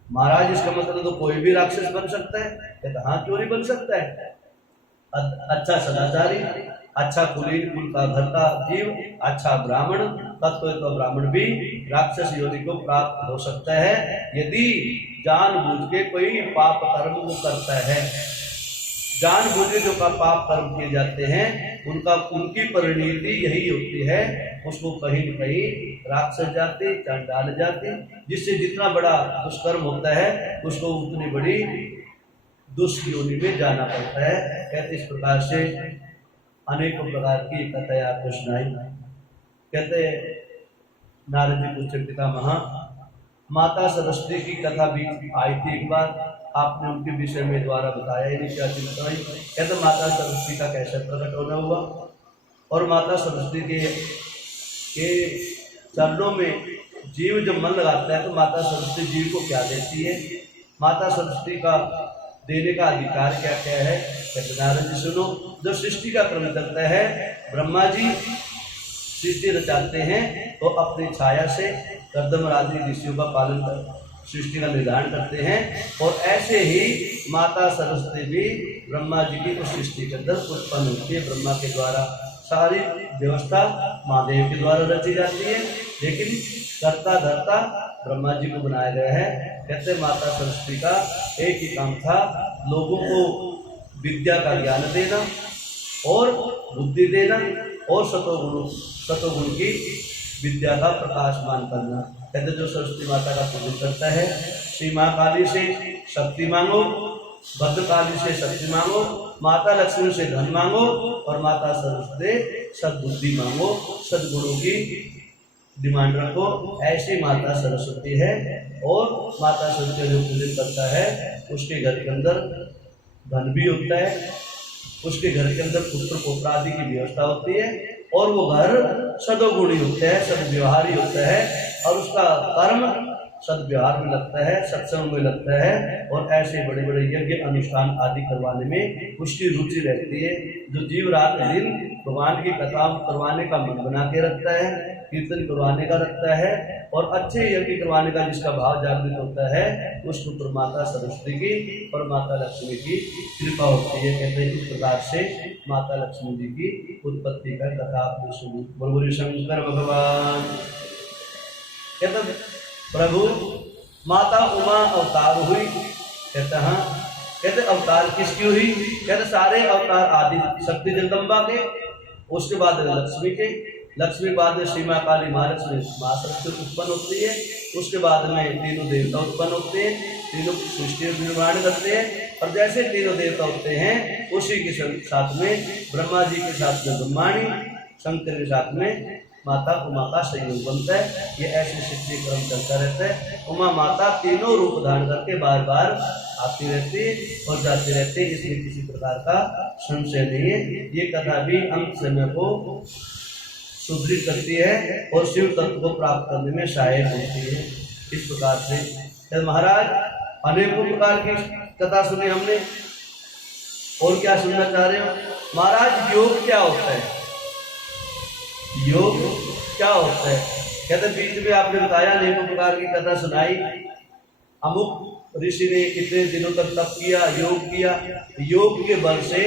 महाराज इसका मतलब तो कोई भी राक्षस बन सकता है? कहते हाँ, क्यों नहीं बन सकता है। अच्छा सदाचारी, अच्छा कुलीन कुल का घर का जीव, अच्छा ब्राह्मण, तत्व तो ब्राह्मण भी राक्षस योनि को प्राप्त हो सकता है यदि जानबूझ के कोई पाप कर्म करता है। जानबूझ के जो पाप कर्म किए जाते हैं उनकी परिणति यही होती है, उसको कहीं न कहीं राक्षस जाति, चंडाल जाति, जिससे जितना बड़ा दुष्कर्म होता है उसको उतनी बड़ी दुष्योनि में जाना पड़ता है। कहते इस प्रकार से अनेकों प्रकार की कथाएं आपको सुनाई। कहते नारद जी पूछे पितामह, माता सरस्वती की कथा भी आई थी एक बार, आपने उनके विषय में द्वारा बताया ही नहीं, क्या चिंता हुई। कहते माता सरस्वती का कैसे प्रकट होना हुआ और माता सरस्वती के चरणों में जीव जब मन लगाता है तो माता सरस्वती जीव को क्या देती है, माता सरस्वती का देने का अधिकार क्या क्या है। कहते नारद जी सुनो, जो सृष्टि का क्रम चलता है, ब्रह्मा जी सृष्टि रचाते हैं तो अपनी छाया से कर्दम आदि ऋषियों का पालन कर सृष्टि का निर्धारण करते हैं, और ऐसे ही माता सरस्वती भी ब्रह्मा जी की उस सृष्टि के अंदर उत्पन्न होती है। ब्रह्मा के द्वारा सारी व्यवस्था महादेव के द्वारा रची जाती है, लेकिन कर्ता धर्ता ब्रह्मा जी को बनाया गया है। कहते माता सरस्वती का एक ही काम था, लोगों को विद्या का ज्ञान देना और बुद्धि देना और सतोगुण की विद्या का प्रकाशमान करना। कहते जो सरस्वती माता का पूजन करता है, श्री माँ काली से शक्ति मांगो, भद्रकाली से शक्ति मांगो, माता लक्ष्मी से धन मांगो और माता सरस्वती सद्बुद्धि मांगो, सद्गुणों की डिमांड रखो। ऐसी माता सरस्वती है। और माता सरस्वती जो पूजन करता है उसके घर के अंदर धन भी होता है, उसके घर के अंदर पुत्र पोत्र आदि की व्यवस्था होती है, और वो घर सदोगुणी होता है, सदव्यवहारी होता है, और उसका कर्म सदव्यवहार में लगता है, सत्संग में लगता है, और ऐसे बड़े बड़े यज्ञ अनुष्ठान आदि करवाने में उसकी रुचि रहती है। जो जीव रात दिन भगवान की कथा करवाने का मन बना के रखता है, कीर्तन करवाने का रखता है, और अच्छे यज्ञ करवाने का जिसका भाव जागृत होता है, उसको पर माता सरस्वती की और माता लक्ष्मी की कृपा होती है। कहते हैं इस प्रकार से माता लक्ष्मी जी की उत्पत्ति का कथा आपने सुनी। बोलो शंकर भगवान। कहते प्रभु माता उमा अवतार हुई। कहते हाँ, कहते अवतार किसकी हुई? कहते सारे अवतार आदि शक्ति जगदम्बा के, उसके बाद लक्ष्मी के, लक्ष्मी बाद में श्री माँ काली महालक्ष्मी माँ सरस्वती उत्पन्न होती है, उसके बाद में तीनों देवता उत्पन्न होते हैं, तीनों सृष्टि निर्माण करते हैं, और जैसे तीनों देवता होते हैं उसी के साथ में ब्रह्मा जी के साथ में ब्रह्माणी, शंकर के साथ में माता उमा का संयोग बनता है। ये ऐसे सृष्टि क्रम चलता रहता है। उमा माता तीनों रूप धारण करके बार बार आती रहती है और जाती रहती है, इसमें किसी प्रकार का संशय नहीं है। ये कथा भी अंत समय को सुदृढ़ करती है और शिव तत्व को प्राप्त करने में सहायक होती है। इस प्रकार से महाराज अनेकों प्रकार की कथा सुनी हमने, और क्या सुनना चाह रहे हो महाराज? योग क्या होता है? योग क्या होता है? कहते बीच में आपने बताया, अनेकों प्रकार की कथा सुनाई, अमुक ऋषि ने कितने दिनों तक तप किया, योग किया, योग के बल से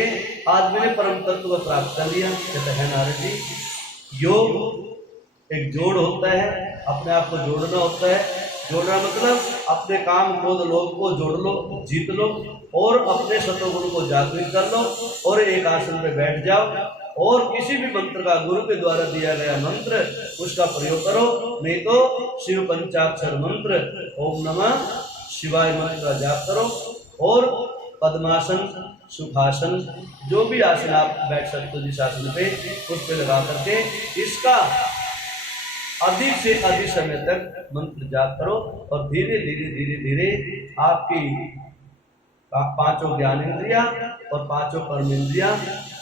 आदमी ने परम तत्व को प्राप्त कर लिया। कहते हैं नारद जी, योग एक जोड़ होता है, अपने आप को जोड़ना होता है। जोड़ना मतलब अपने काम क्रोध लोभ को जोड़ लो, जीत लो, और अपने सत्वगुण को जागृत कर लो, और एक आसन पे बैठ जाओ, और किसी भी मंत्र का गुरु के द्वारा दिया गया मंत्र उसका प्रयोग करो, नहीं तो शिव पंचाक्षर मंत्र ओम नमः शिवाय मंत्र का जाप करो, और पद्मासन, सुखासन, जो भी आसन आप बैठ सकते हो जिस आसन पे, उस पे लगा करके इसका अधिक से अधिक समय तक मंत्र जाप करो, और धीरे धीरे धीरे धीरे आपकी पांचों ज्ञान इंद्रिया और पांचों कर्म इंद्रिया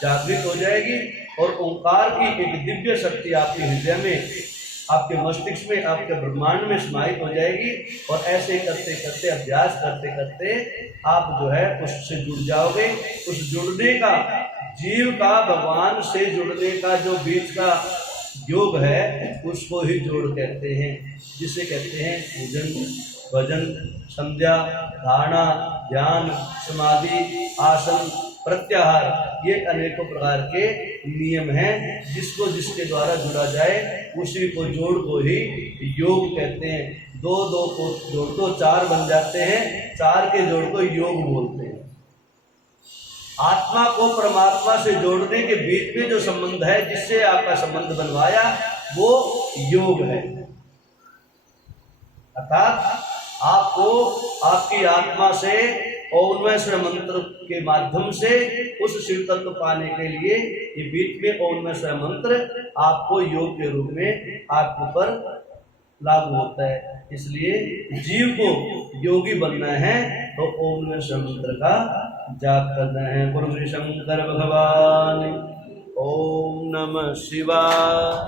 जागृत हो जाएगी, और ओंकार की एक दिव्य शक्ति आपके हृदय में आपके मस्तिष्क में, आपके ब्रह्मांड में समाहित हो जाएगी। और ऐसे करते करते, अभ्यास करते करते आप जो है उससे जुड़ जाओगे। उस जुड़ने का, जीव का भगवान से जुड़ने का जो बीच का योग है उसको ही जोड़ कहते हैं, जिसे कहते हैं पूजन, भजन, संध्या, धारणा, ध्यान, समाधि, आसन, प्रत्याहार। ये अनेकों प्रकार के नियम हैं, जिसको जिसके द्वारा जुड़ा जाए उसी को जोड़ को ही योग कहते हैं। दो दो को जोड़ तो चार बन जाते हैं, चार के जोड़ को योग बोलते हैं। आत्मा को परमात्मा से जोड़ने के बीच में जो संबंध है, जिससे आपका संबंध बनवाया, वो योग है। अर्थात आपको आपकी आत्मा से ओम नमः शिवाय मंत्र के माध्यम से उस शिव तत्व पाने के लिए ये बीच में ओम नमः शिवाय मंत्र आपको योग के रूप में आपके ऊपर लागू होता है। इसलिए जीव को योगी बनना है तो ओम नमः शिवाय मंत्र का जाप करना है। गुरु शंकर भगवान। ओम नमः शिवाय।